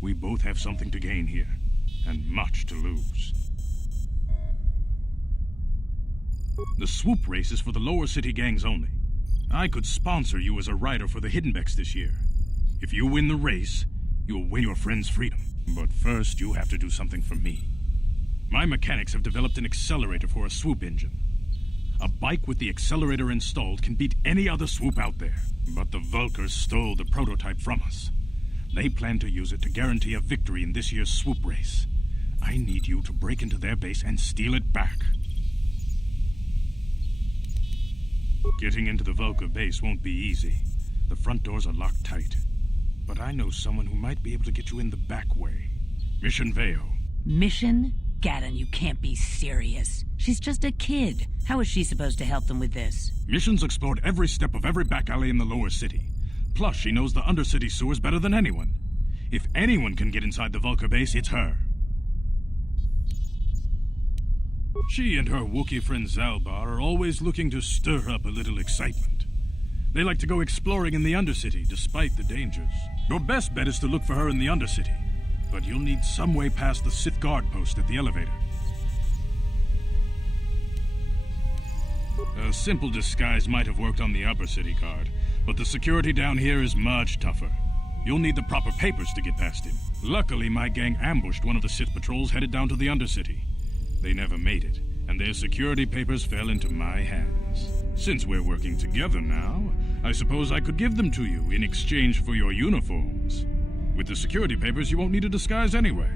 We both have something to gain here, and much to lose. The swoop race is for the lower city gangs only. I could sponsor you as a rider for the Hidden Becks this year. If you win the race, you'll win your friend's freedom. But first, you have to do something for me. My mechanics have developed an accelerator for a swoop engine. A bike with the accelerator installed can beat any other swoop out there. But the Vulkars stole the prototype from us. They plan to use it to guarantee a victory in this year's swoop race. I need you to break into their base and steal it back. Getting into the Vulkar base won't be easy. The front doors are locked tight. But I know someone who might be able to get you in the back way. Mission Veo. Mission? Gadden, you can't be serious. She's just a kid. How is she supposed to help them with this? Mission's explored every step of every back alley in the lower city. Plus, she knows the undercity sewers better than anyone. If anyone can get inside the Vulkar base, it's her. She and her Wookiee friend Zalbar are always looking to stir up a little excitement. They like to go exploring in the Undercity, despite the dangers. Your best bet is to look for her in the Undercity, but you'll need some way past the Sith guard post at the elevator. A simple disguise might have worked on the Upper City card, but the security down here is much tougher. You'll need the proper papers to get past him. Luckily, my gang ambushed one of the Sith patrols headed down to the Undercity. They never made it, and their security papers fell into my hands. Since we're working together now, I suppose I could give them to you in exchange for your uniforms. With the security papers, you won't need a disguise anyway.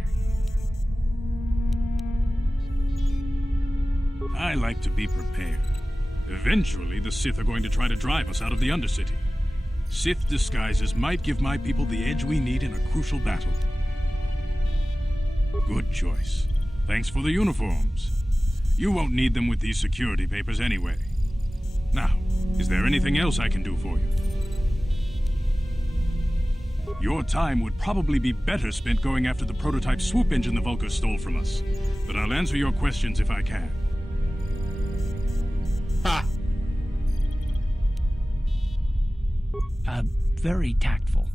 I like to be prepared. Eventually, the Sith are going to try to drive us out of the Undercity. Sith disguises might give my people the edge we need in a crucial battle. Good choice. Thanks for the uniforms. You won't need them with these security papers anyway. Now, is there anything else I can do for you? Your time would probably be better spent going after the prototype swoop engine the Vulkars stole from us, but I'll answer your questions if I can. Ha! Very tactful.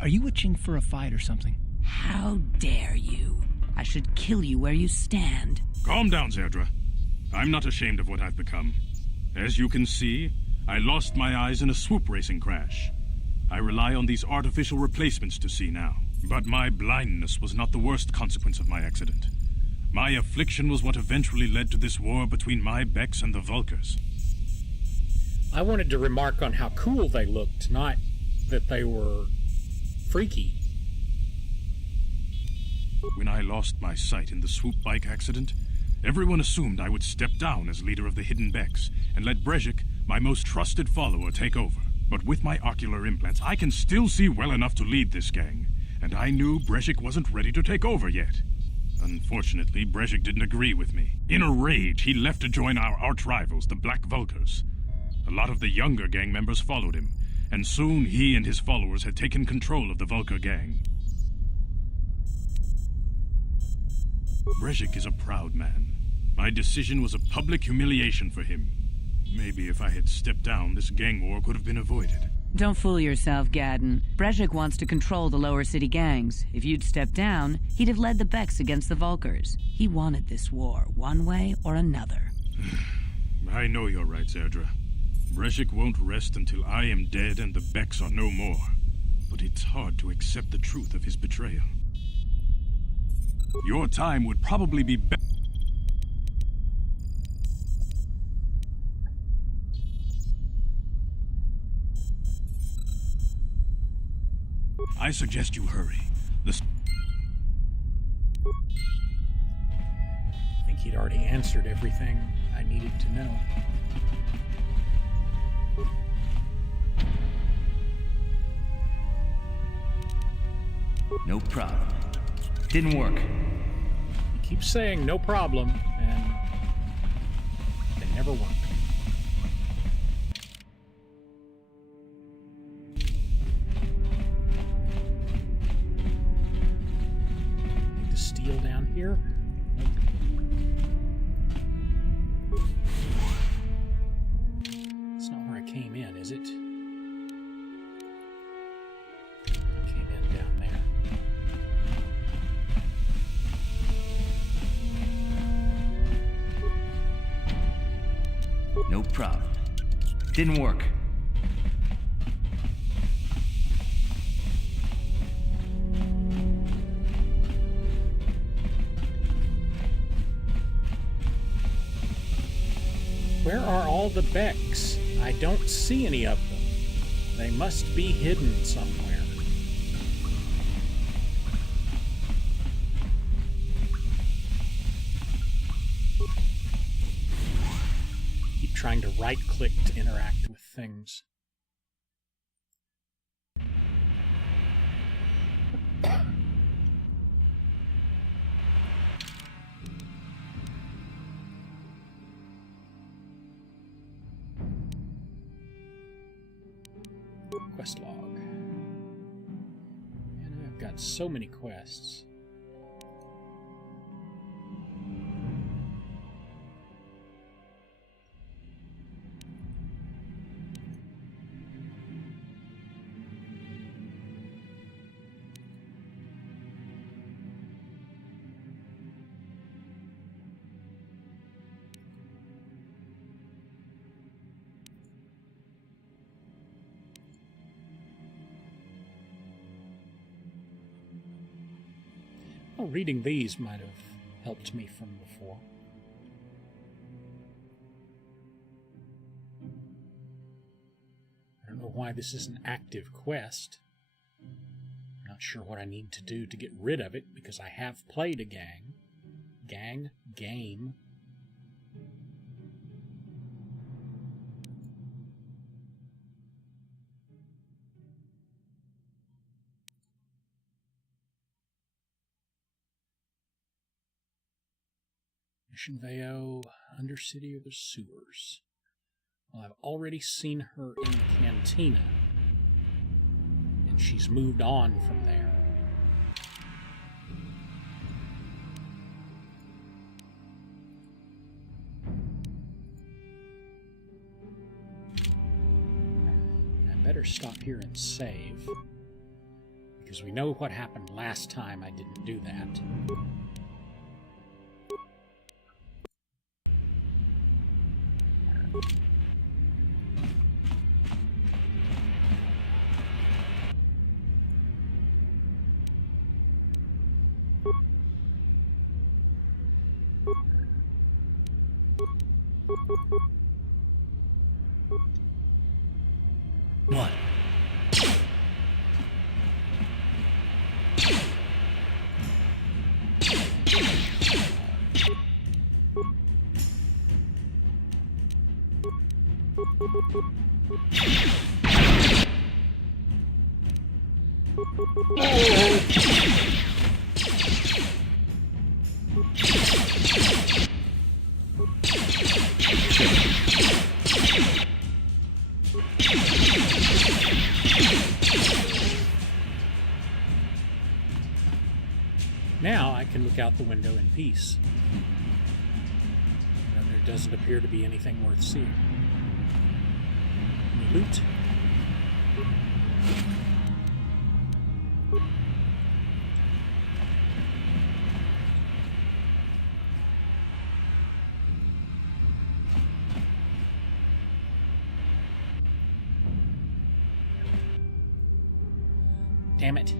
Are you itching for a fight or something? How dare you? I should kill you where you stand. Calm down, Zerdra. I'm not ashamed of what I've become. As you can see, I lost my eyes in a swoop racing crash. I rely on these artificial replacements to see now. But my blindness was not the worst consequence of my accident. My affliction was what eventually led to this war between my Becks and the Vulkars. I wanted to remark on how cool they looked, not that they were freaky. When I lost my sight in the swoop bike accident, everyone assumed I would step down as leader of the Hidden Becks and let Brejik, my most trusted follower, take over. But with my ocular implants, I can still see well enough to lead this gang, and I knew Brejik wasn't ready to take over yet. Unfortunately, Brejik didn't agree with me. In a rage, he left to join our arch-rivals, the Black Vulkars. A lot of the younger gang members followed him, and soon he and his followers had taken control of the Vulkar gang. Brejik is a proud man. My decision was a public humiliation for him. Maybe if I had stepped down, this gang war could have been avoided. Don't fool yourself, Gadden. Brejik wants to control the lower city gangs. If you'd stepped down, he'd have led the Becks against the Vulkars. He wanted this war, one way or another. I know you're right, Zerdra. Brejik won't rest until I am dead and the Becks are no more. But it's hard to accept the truth of his betrayal. Your time would probably be better. I suggest you hurry. I think he'd already answered everything I needed to know. No problem. Didn't work. He keeps saying no problem, and they never work. Need the steel down here? It's not where I came in, is it? I came in down there. No problem. Didn't work. Where are all the Becks? I don't see any of them. They must be hidden somewhere. Keep trying to right-click to interact with things. Quest log. And I've got so many quests. Oh, reading these might have helped me from before. I don't know why this is an active quest. I'm not sure what I need to do to get rid of it, because I have played a game. Mission Veo, Undercity, or the sewers. Well, I've already seen her in the cantina, and she's moved on from there. I better stop here and save, because we know what happened last time I didn't do that. What? Now I can look out the window in peace. There doesn't appear to be anything worth seeing. Any loot? Damn it.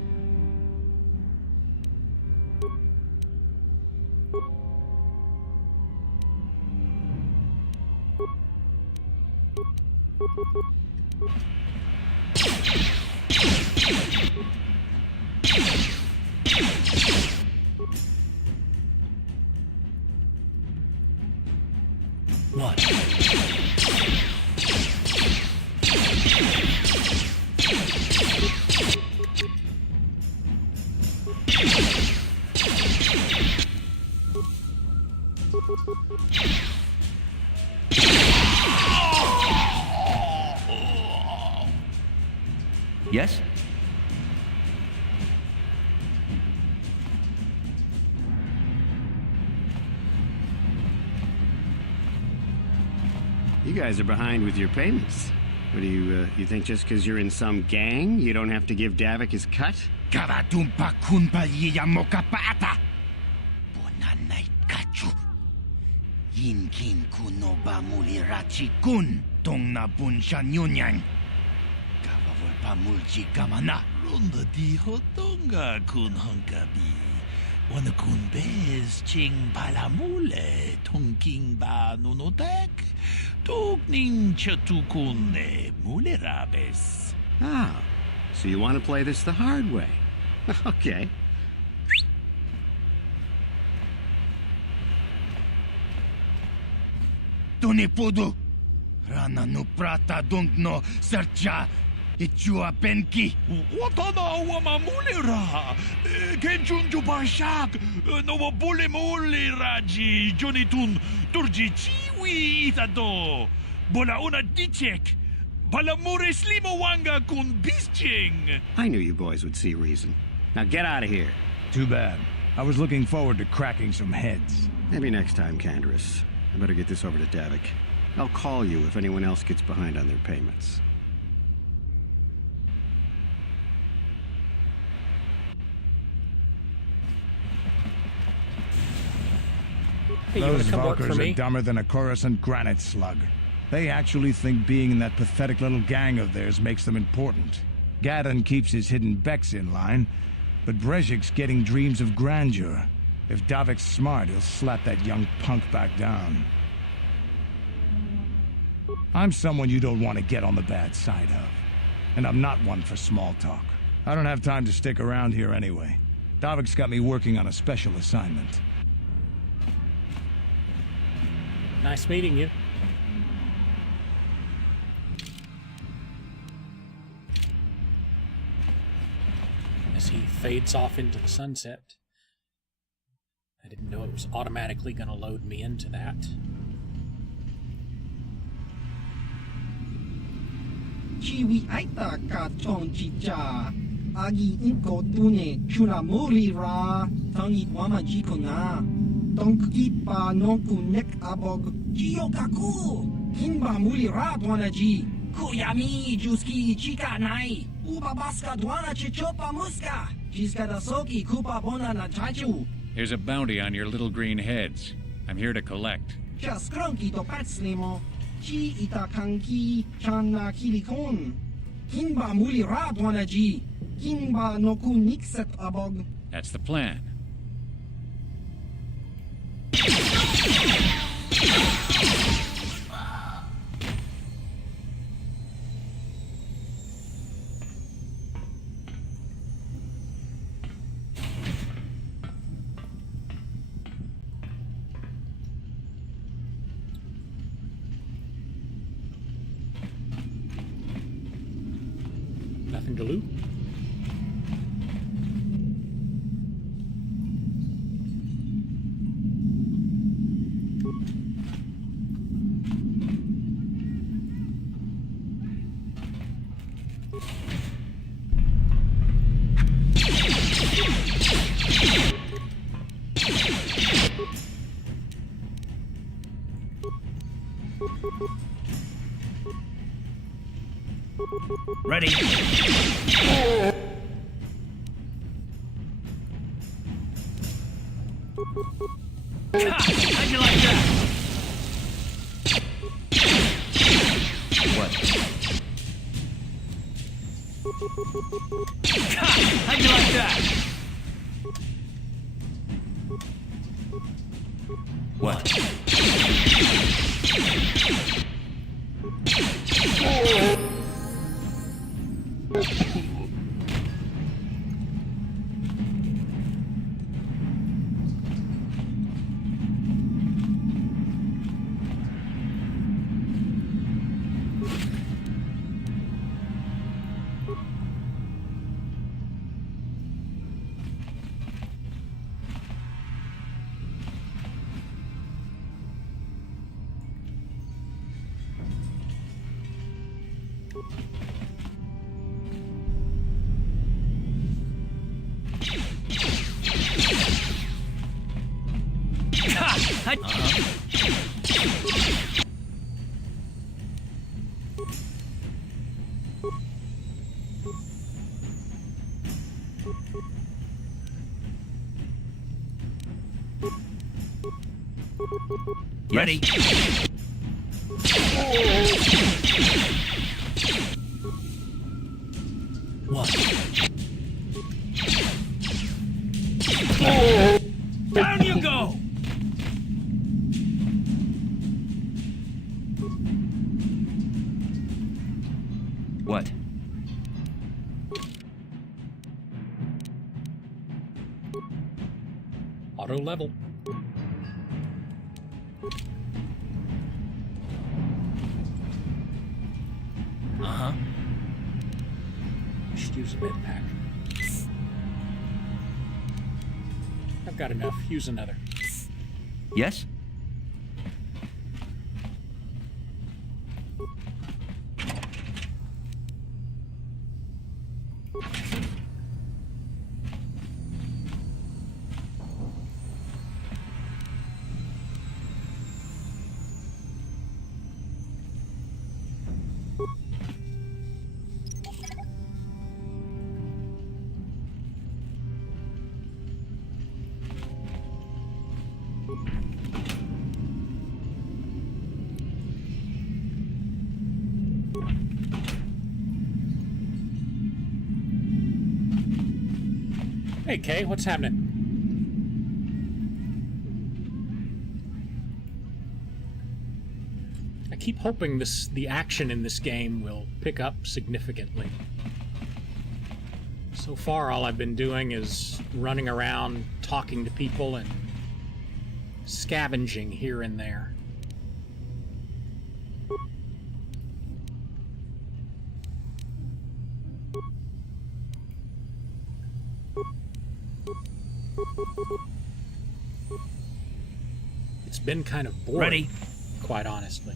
What? Yes? You guys are behind with your payments. What do you think just because you're in some gang, you don't have to give Davik his cut? Karatumpa kunpa yiyamokapata. Bonanay kachu. Yinkin kuno ba mulirachi kun tong na bunshan yunyan. Kavavol pamulchi kamana. Ronda di hotonga kun honkabi. Wana kun bez ching palamule tongking ba nunotek. Togning chatukune mulerabes. Ah, so you want to play this the hard way. Okay. Tunipudu. Rana no prata dungno sercha. Ichua penki. Watana wama mulera. Kenchunju bashak. No bule muli raji. Jonitun turji chiwi itado. Bola una dichek. Balamure slimo wanga kun bisching. I knew you boys would see reason. Now get out of here. Too bad. I was looking forward to cracking some heads. Maybe next time, Canderous. I better get this over to Davik. I'll call you if anyone else gets behind on their payments. Hey, those Valkyrs are dumber than a Coruscant granite slug. They actually think being in that pathetic little gang of theirs makes them important. Gadon keeps his hidden Becks in line, But Brezhik's getting dreams of grandeur. If Davik's smart, he'll slap that young punk back down. I'm someone you don't want to get on the bad side of. And I'm not one for small talk. I don't have time to stick around here anyway. Davik's got me working on a special assignment. Nice meeting you. As he fades off into the sunset. I didn't know it was automatically going to load me into that. Chiwi aita ka chon chicha. Agi inko tune chuna muli ra. Tangi wama jikona. Donk ipa nonku nek abog. Jiyokaku. Kinba muli ra dwana ji. Kuyami juski chika nai. Uba baska dwana chichopa muska. Jiska da soki kupa bona na chachu. There's a bounty on your little green heads. I'm here to collect. Just cronky to patslimo. Chi ita kanki chana kilikon. Kinba muli ra dwana ji. Kinba noku nikset abog. That's the plan. Nothing to loot. Ready. How'd you like that? What? How'd you like that? What? Ready. What? Down you go! What? Auto level. Uh-huh. Should use a med pack. I've got enough. Use another. Yes? Hey, Kay, what's happening? I keep hoping the action in this game will pick up significantly. So far, all I've been doing is running around, talking to people, and scavenging here and there. It's been kind of boring, Ready? quite honestly.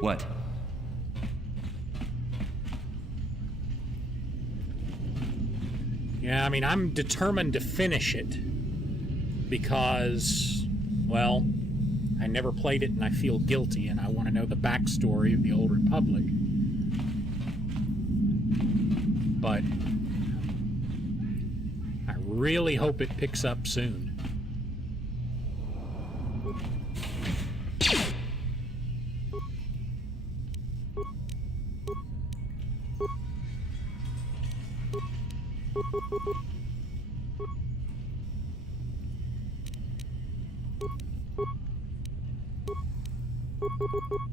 What? Yeah, I mean, I'm determined to finish it because, well, I never played it and I feel guilty, and I want to know the backstory of the Old Republic. But I really hope it picks up soon.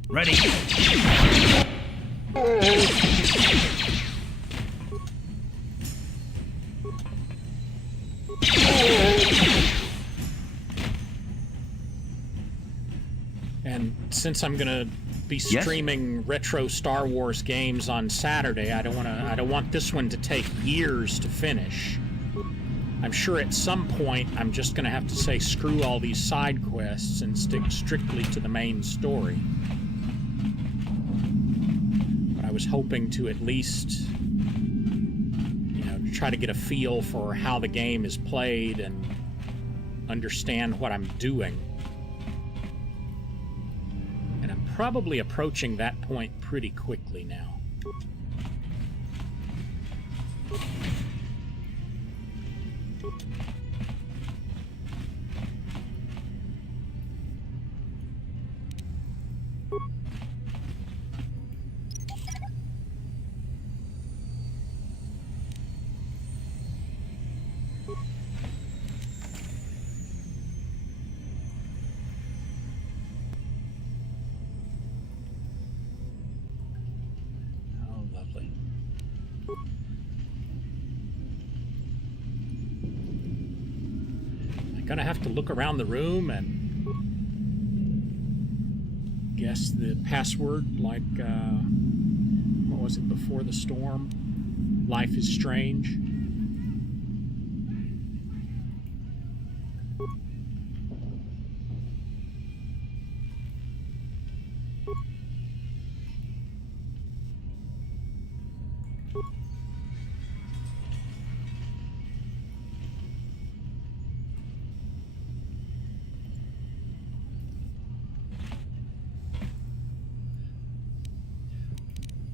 Ready? And since I'm gonna be streaming retro Star Wars games on Saturday, I don't want this one to take years to finish. I'm sure at some point I'm just gonna have to say screw all these side quests and stick strictly to the main story. But I was hoping to at least, you know, try to get a feel for how the game is played and understand what I'm doing. And I'm probably approaching that point pretty quickly now. Gonna have to look around the room and guess the password, like, what was it, Before the Storm? Life is Strange.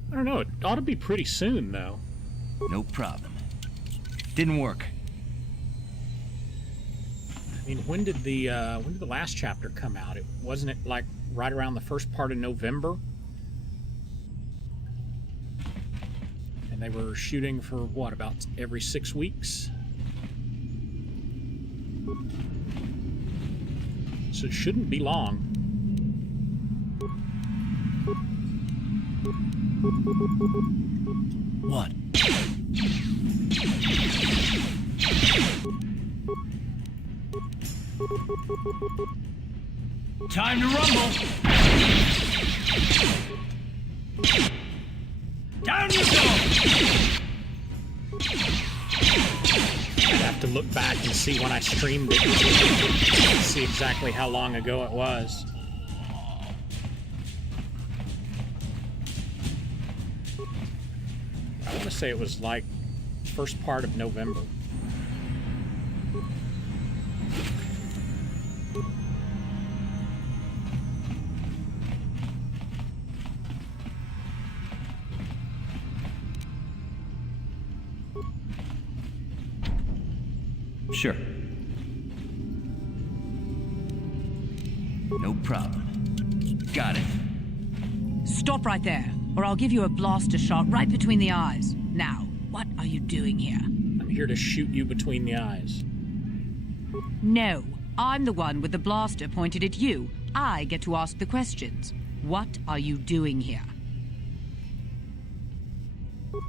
I don't know, it ought to be pretty soon, though. No problem. Didn't work. I mean, when did the last chapter come out? Wasn't it like right around the first part of November? And they were shooting for what, about every 6 weeks? So it shouldn't be long. What? Time to rumble! Down you go! I'd have to look back and see when I streamed it to see exactly how long ago it was. I want to say it was like first part of November. Sure. No problem. Got it. Stop right there. or I'll give you a blaster shot right between the eyes. Now, what are you doing here? I'm here to shoot you between the eyes. No, I'm the one with the blaster pointed at you. I get to ask the questions. What are you doing here?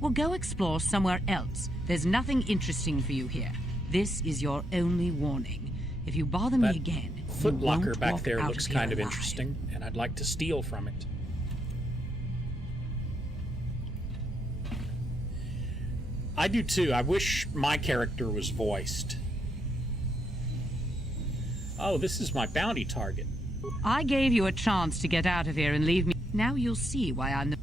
Well, go explore somewhere else. There's nothing interesting for you here. This is your only warning. If you bother me again, Footlocker back there out looks of here kind of alive. interesting, and I'd like to steal from it. I do too. I wish my character was voiced. Oh, this is my bounty target. I gave you a chance to get out of here and leave me. Now you'll see why I'm the...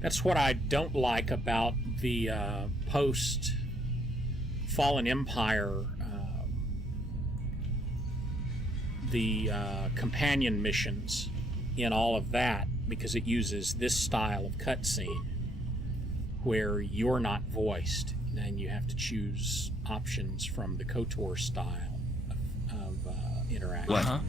That's what I don't like about the post-Fallen Empire, the companion missions in all of that, because it uses this style of cutscene where you're not voiced, and you have to choose options from the KOTOR style of interaction. What?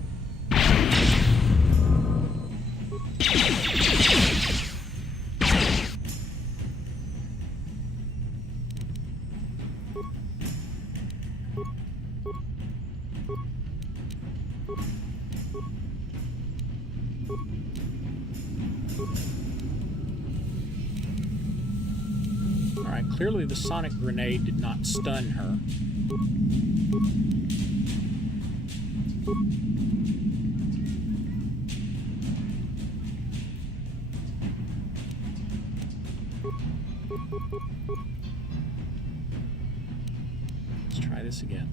Alright, clearly the sonic grenade did not stun her. Let's try this again.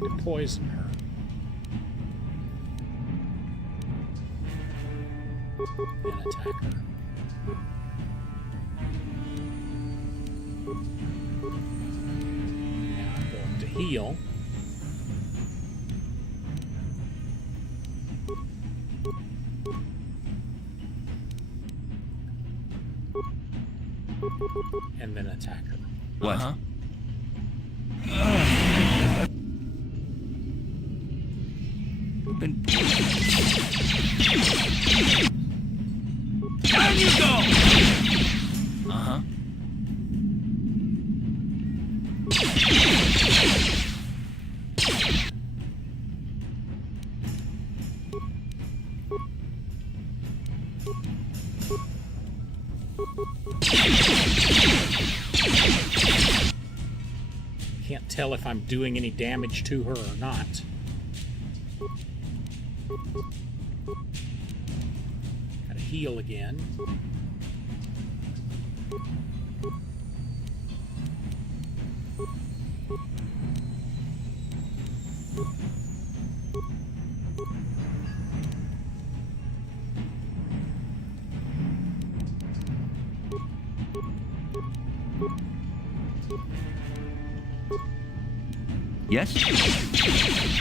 To poison her. And attack her. Now I'm going to heal. And then attack her. What? Down you go! Uh-huh. Can't tell if I'm doing any damage to her or not. Gotta heal again. Yes?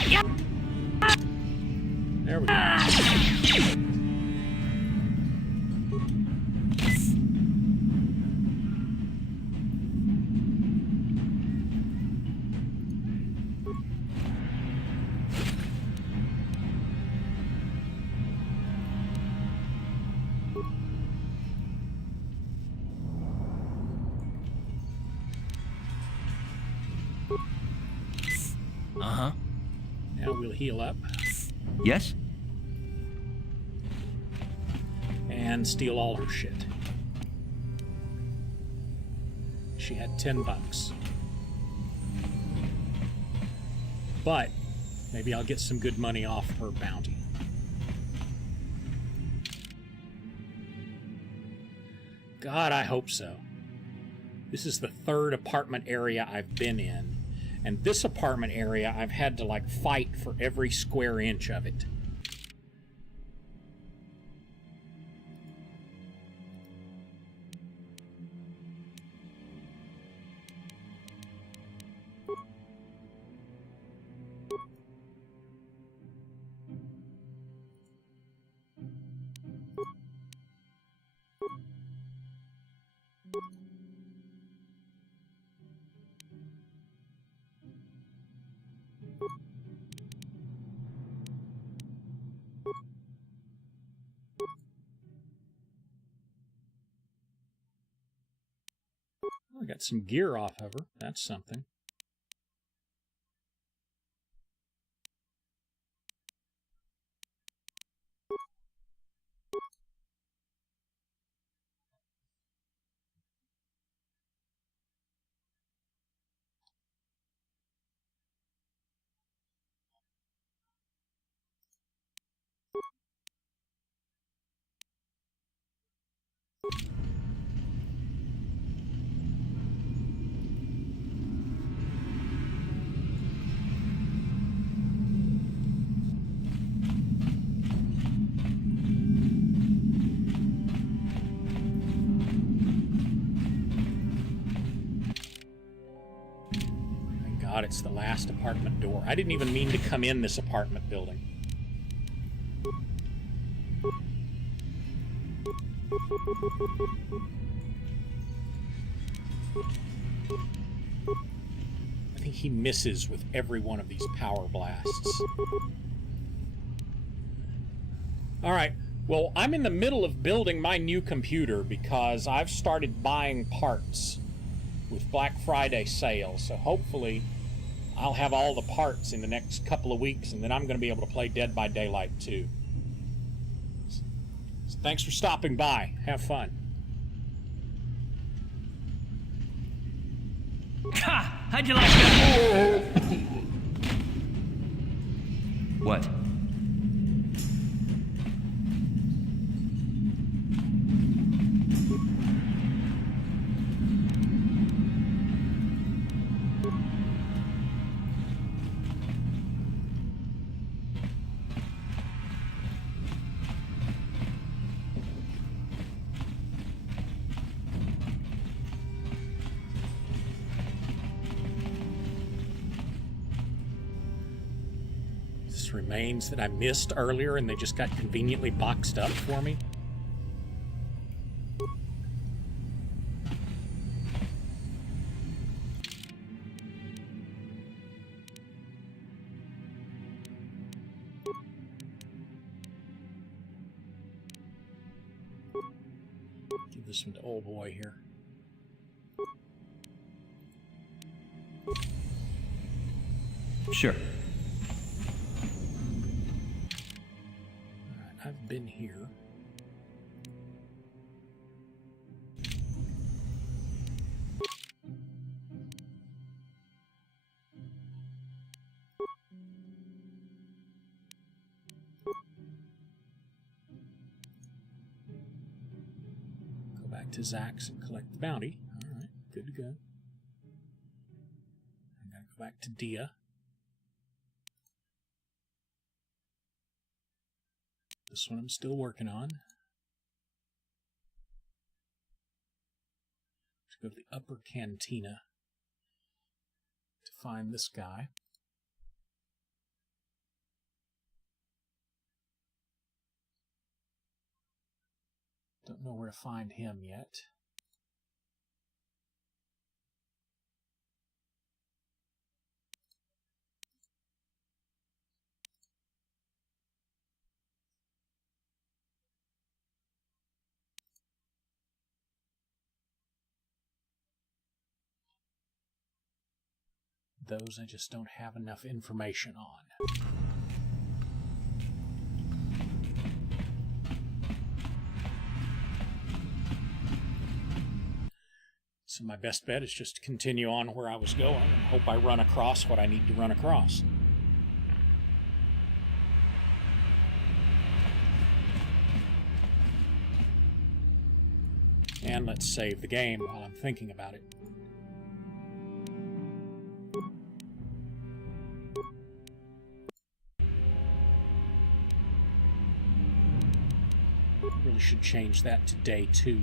Yep. There we go. Uh-huh. Now we'll heal up. Yes? And steal all her shit. She had $10. But maybe I'll get some good money off her bounty. God, I hope so. This is the third apartment area I've been in. And this apartment area, I've had to, like, fight for every square inch of it. got some gear off of her. That's something. God, it's the last apartment door. I didn't even mean to come in this apartment building. I think he misses with every one of these power blasts. Alright, well, I'm in the middle of building my new computer because I've started buying parts with Black Friday sales, so hopefully I'll have all the parts in the next couple of weeks, and then I'm going to be able to play Dead by Daylight 2. So thanks for stopping by. Have fun. Ha! How'd you like that? What? Remains that I missed earlier and they just got conveniently boxed up for me. Give this one to old boy here. Sure. I've been here. Go back to Zach's and collect the bounty. All right, good to go. I gotta go back to Dia. This one I'm still working on. Let's go to the upper cantina to find this guy. Don't know where to find him yet. Those I just don't have enough information on. So my best bet is just to continue on where I was going and hope I run across what I need to run across. And let's save the game while I'm thinking about it. Really should change that to day 2.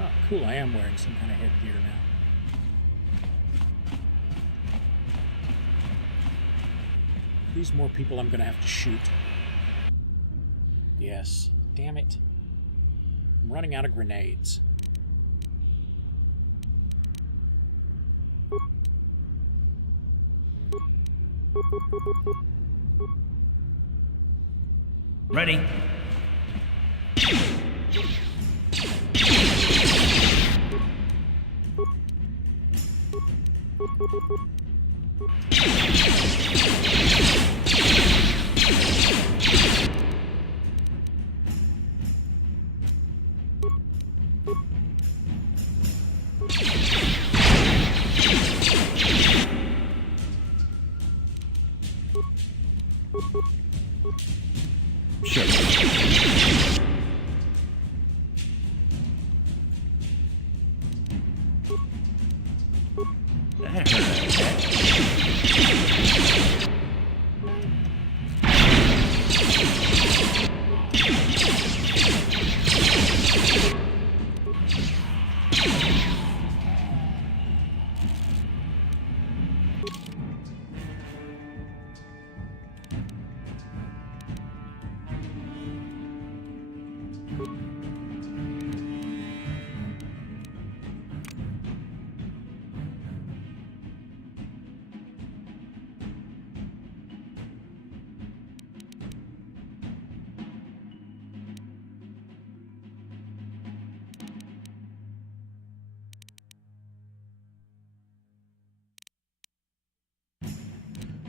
Oh, cool, I am wearing some kind of headgear now. These more people I'm going to have to shoot. Yes. Damn it. I'm running out of grenades. Ready.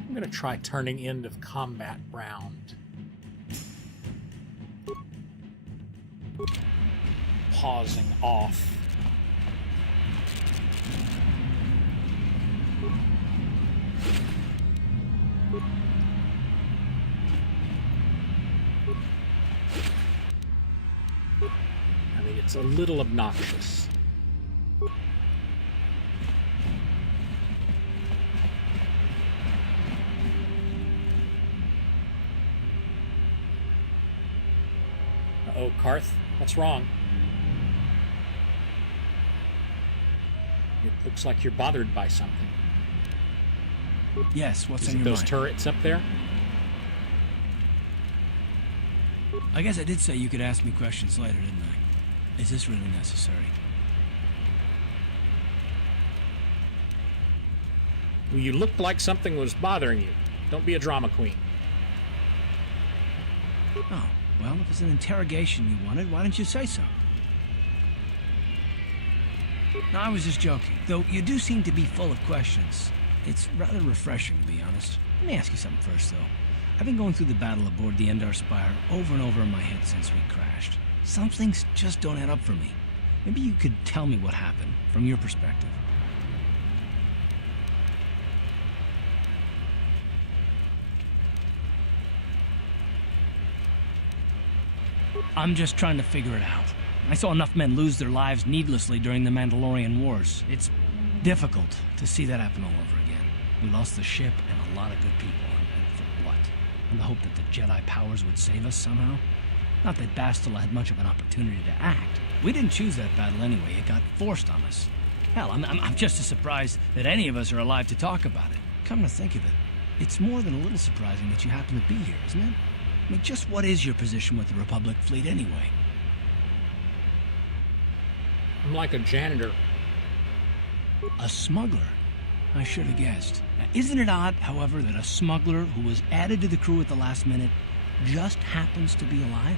I'm going to try turning end of combat round. Pausing off. I mean, it's a little obnoxious. Uh-oh, Carth, what's wrong? It looks like you're bothered by something. Yes, what's Is on it your those mind? turrets up there? I guess I did say you could ask me questions later, didn't I? Is this really necessary? Well, you looked like something was bothering you. Don't be a drama queen. Oh, well, if it's an interrogation you wanted, why didn't you say so? No, I was just joking. Though you do seem to be full of questions. It's rather refreshing, to be honest. Let me ask you something first, though. I've been going through the battle aboard the Endar Spire over and over in my head since we crashed. Some things just don't add up for me. Maybe you could tell me what happened, from your perspective. I'm just trying to figure it out. I saw enough men lose their lives needlessly during the Mandalorian Wars. It's difficult to see that happen all over again. We lost the ship and a lot of good people. And for what? In the hope that the Jedi powers would save us somehow? Not that Bastila had much of an opportunity to act. We didn't choose that battle anyway. It got forced on us. Hell, I'm just as surprised that any of us are alive to talk about it. Come to think of it, it's more than a little surprising that you happen to be here, isn't it? I mean, just what is your position with the Republic fleet anyway? I'm like a janitor. A smuggler? I should have guessed. Now, isn't it odd, however, that a smuggler who was added to the crew at the last minute just happens to be alive?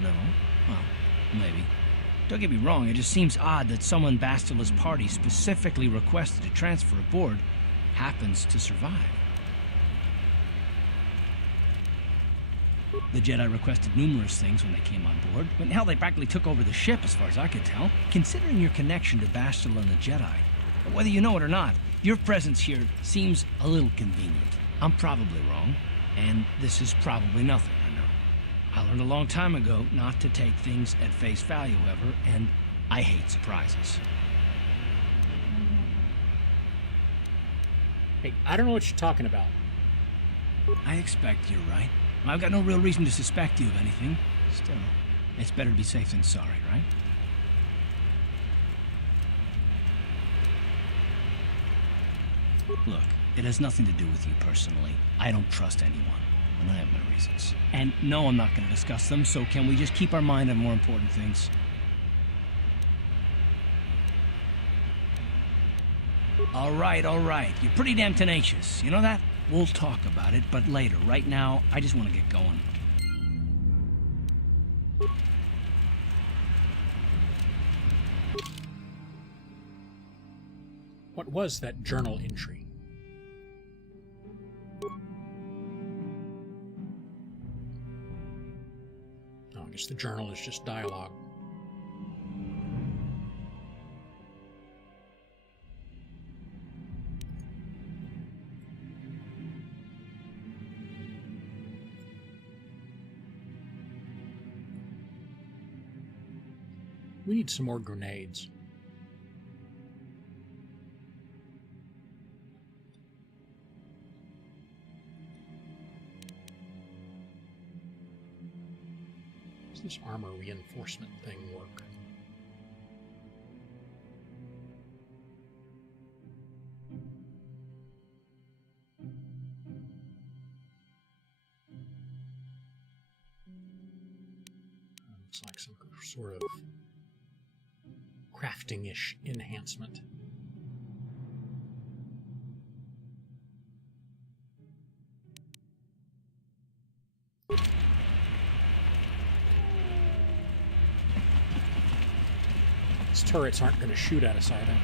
No? Well, maybe. Don't get me wrong, it just seems odd that someone Bastila's party specifically requested to transfer aboard happens to survive. The Jedi requested numerous things when they came on board. I mean, hell, they practically took over the ship, as far as I could tell. Considering your connection to Bastila and the Jedi, whether you know it or not, your presence here seems a little convenient. I'm probably wrong, and this is probably nothing, I know. I learned a long time ago not to take things at face value, however, and I hate surprises. Hey, I don't know what you're talking about. I expect you're right. I've got no real reason to suspect you of anything. Still, it's better to be safe than sorry, right? Look, It has nothing to do with you personally. I don't trust anyone, and I have my reasons. And no, I'm not going to discuss them, so can we just keep our mind on more important things? All right. You're pretty damn tenacious. You know that? We'll talk about it, but later. Right now, I just want to get going. What was that journal entry? Oh, I guess the journal is just dialogue. We need some more grenades. Does this armor reinforcement thing work? Looks like some sort of crafting-ish enhancement. These turrets aren't going to shoot at us, are they?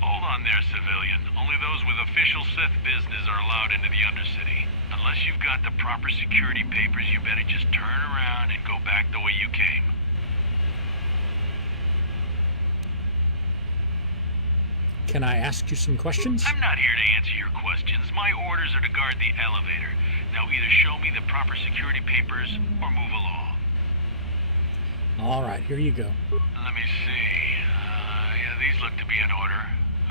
Hold on there, civilian. Only those with official Sith business are allowed into the Undercity. Unless you've got the proper security papers, you better just turn around and go back the way you came. Can I ask you some questions? I'm not here to answer your questions. My orders are to guard the elevator. Now either show me the proper security papers or move along. All right, here you go. Let me see. Yeah, these look to be in order.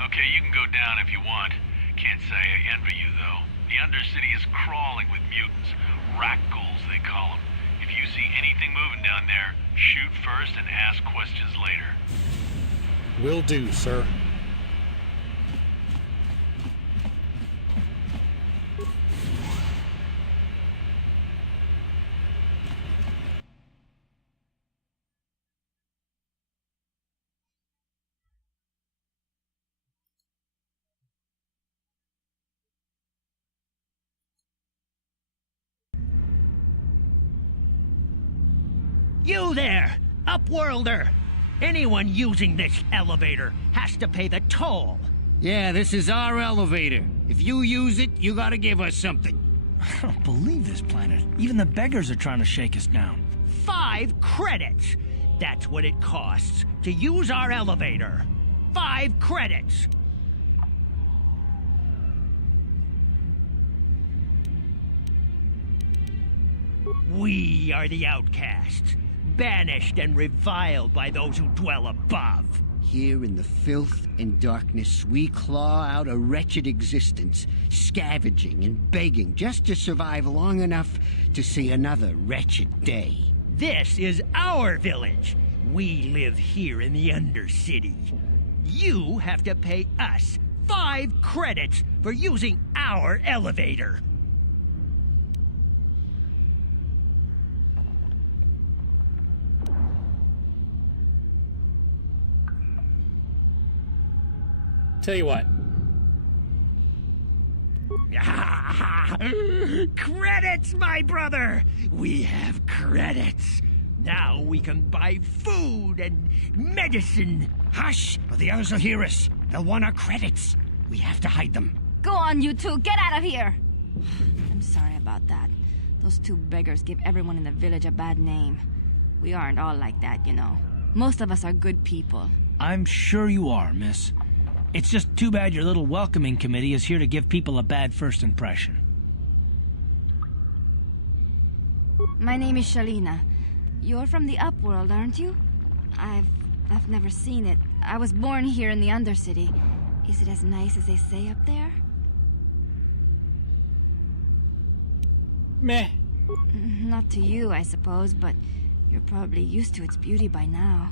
Okay, you can go down if you want. Can't say I envy you, though. The Undercity is crawling with mutants. Rakghouls, they call them. If you see anything moving down there, shoot first and ask questions later. Will do, sir. You there, Upworlder! Anyone using this elevator has to pay the toll. Yeah, this is our elevator. If you use it, you gotta give us something. I don't believe this planet. Even the beggars are trying to shake us down. 5 credits! That's what it costs to use our elevator. 5 credits! We are the outcasts, banished and reviled by those who dwell above. Here in the filth and darkness, we claw out a wretched existence, scavenging and begging just to survive long enough to see another wretched day. This is our village. We live here in the Undercity. You have to pay us 5 credits for using our elevator. Tell you what. Credits, my brother! We have credits. Now we can buy food and medicine. Hush, or the others will hear us. They'll want our credits. We have to hide them. Go on, you two. Get out of here. I'm sorry about that. Those 2 beggars give everyone in the village a bad name. We aren't all like that, you know. Most of us are good people. I'm sure you are, miss. It's just too bad your little welcoming committee is here to give people a bad first impression. My name is Shalina. You're from the Upworld, aren't you? I've never seen it. I was born here in the Undercity. Is it as nice as they say up there? Meh. Not to you, I suppose, but you're probably used to its beauty by now.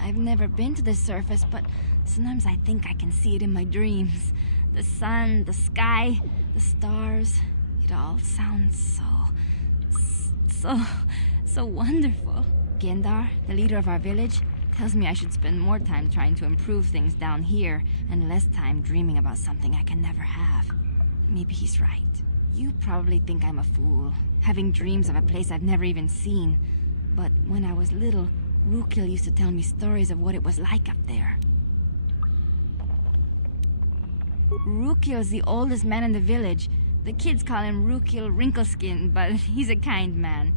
I've never been to the surface, but sometimes I think I can see it in my dreams. The sun, the sky, the stars. It all sounds so wonderful. Gendar, the leader of our village, tells me I should spend more time trying to improve things down here and less time dreaming about something I can never have. Maybe he's right. You probably think I'm a fool, having dreams of a place I've never even seen. But when I was little, Rukil used to tell me stories of what it was like up there. Rukil's the oldest man in the village. The kids call him Rukil Wrinkleskin, but he's a kind man.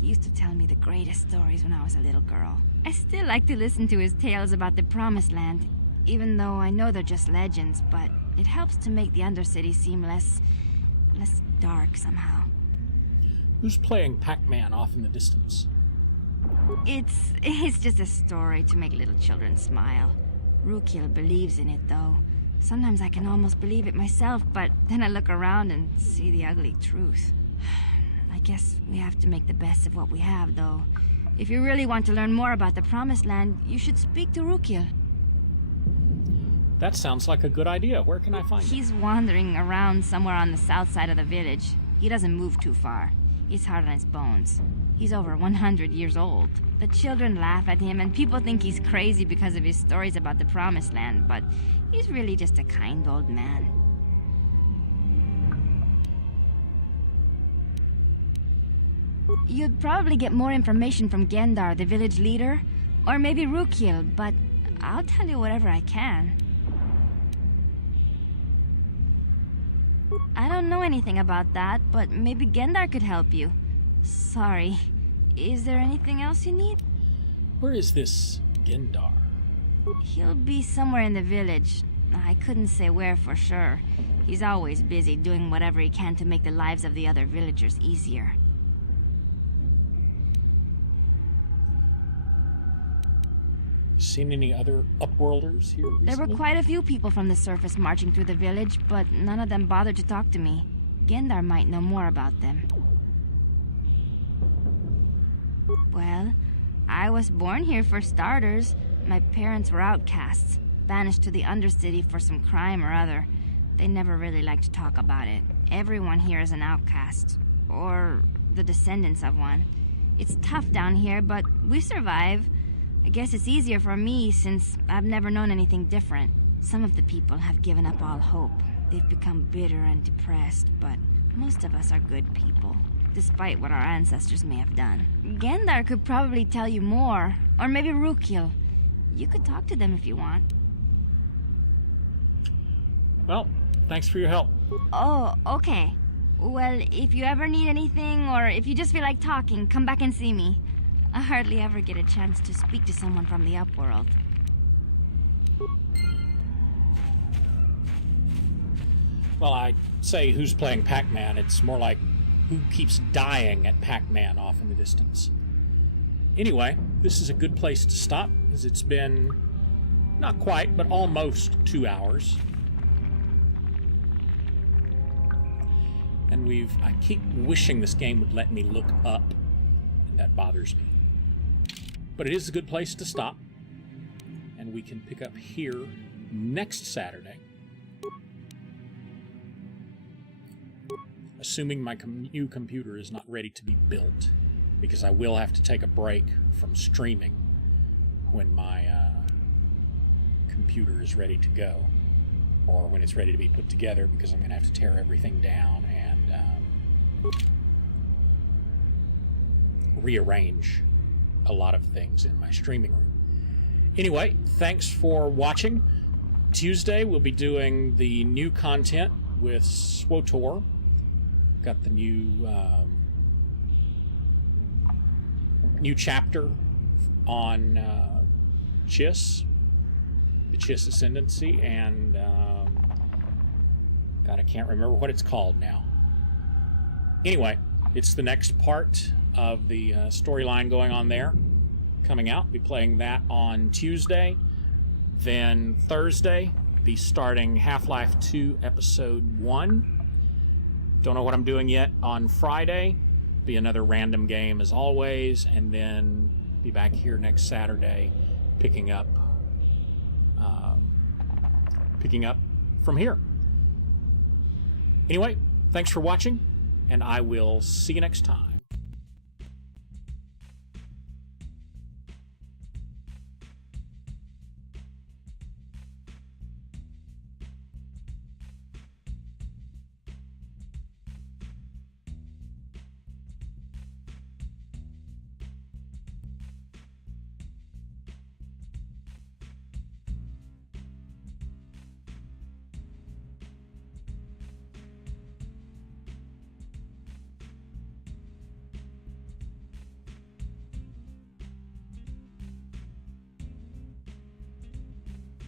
He used to tell me the greatest stories when I was a little girl. I still like to listen to his tales about the Promised Land, even though I know they're just legends, but it helps to make the Undercity seem less dark somehow. Who's playing Pac-Man off in the distance? It's just a story to make little children smile. Rukil believes in it, though. Sometimes I can almost believe it myself, but then I look around and see the ugly truth. I guess we have to make the best of what we have, though. If you really want to learn more about the Promised Land, you should speak to Rukil. That sounds like a good idea. Where can I find him? He's wandering around somewhere on the south side of the village. He doesn't move too far. It's hard on his bones. He's over 100 years old. The children laugh at him, and people think he's crazy because of his stories about the Promised Land, but he's really just a kind old man. You'd probably get more information from Gendar, the village leader, or maybe Rukil, but I'll tell you whatever I can. I don't know anything about that, but maybe Gendar could help you. Sorry. Is there anything else you need? Where is this Gendar? He'll be somewhere in the village. I couldn't say where for sure. He's always busy doing whatever he can to make the lives of the other villagers easier. Seen any other Upworlders here recently? There were quite a few people from the surface marching through the village, but none of them bothered to talk to me. Gendar might know more about them. Well, I was born here for starters. My parents were outcasts, banished to the Undercity for some crime or other. They never really liked to talk about it. Everyone here is an outcast, or the descendants of one. It's tough down here, but we survive. I guess it's easier for me since I've never known anything different. Some of the people have given up all hope. They've become bitter and depressed, but most of us are good people, despite what our ancestors may have done. Gendar could probably tell you more, or maybe Rukil. You could talk to them if you want. Well, thanks for your help. Oh, okay. Well, if you ever need anything, or if you just feel like talking, come back and see me. I hardly ever get a chance to speak to someone from the Upworld. Well, I say who's playing Pac-Man. It's more like who keeps dying at Pac-Man off in the distance. Anyway, this is a good place to stop, as it's been not quite, but almost 2 hours. And I keep wishing this game would let me look up, and that bothers me. But it is a good place to stop, and we can pick up here next Saturday. Assuming my new computer is not ready to be built, because I will have to take a break from streaming when my computer is ready to go, or when it's ready to be put together, because I'm going to have to tear everything down and rearrange a lot of things in my streaming room. Anyway, thanks for watching. Tuesday we'll be doing the new content with SWTOR. Got the new chapter on Chiss, the Chiss Ascendancy, and God, I can't remember what it's called now. Anyway, it's the next part of the storyline going on there, coming out. Be playing that on Tuesday. Then Thursday, be starting Half-Life 2 Episode 1. Don't know what I'm doing yet. On Friday, be another random game as always, and then be back here next Saturday picking up from here. Anyway, thanks for watching, and I will see you next time.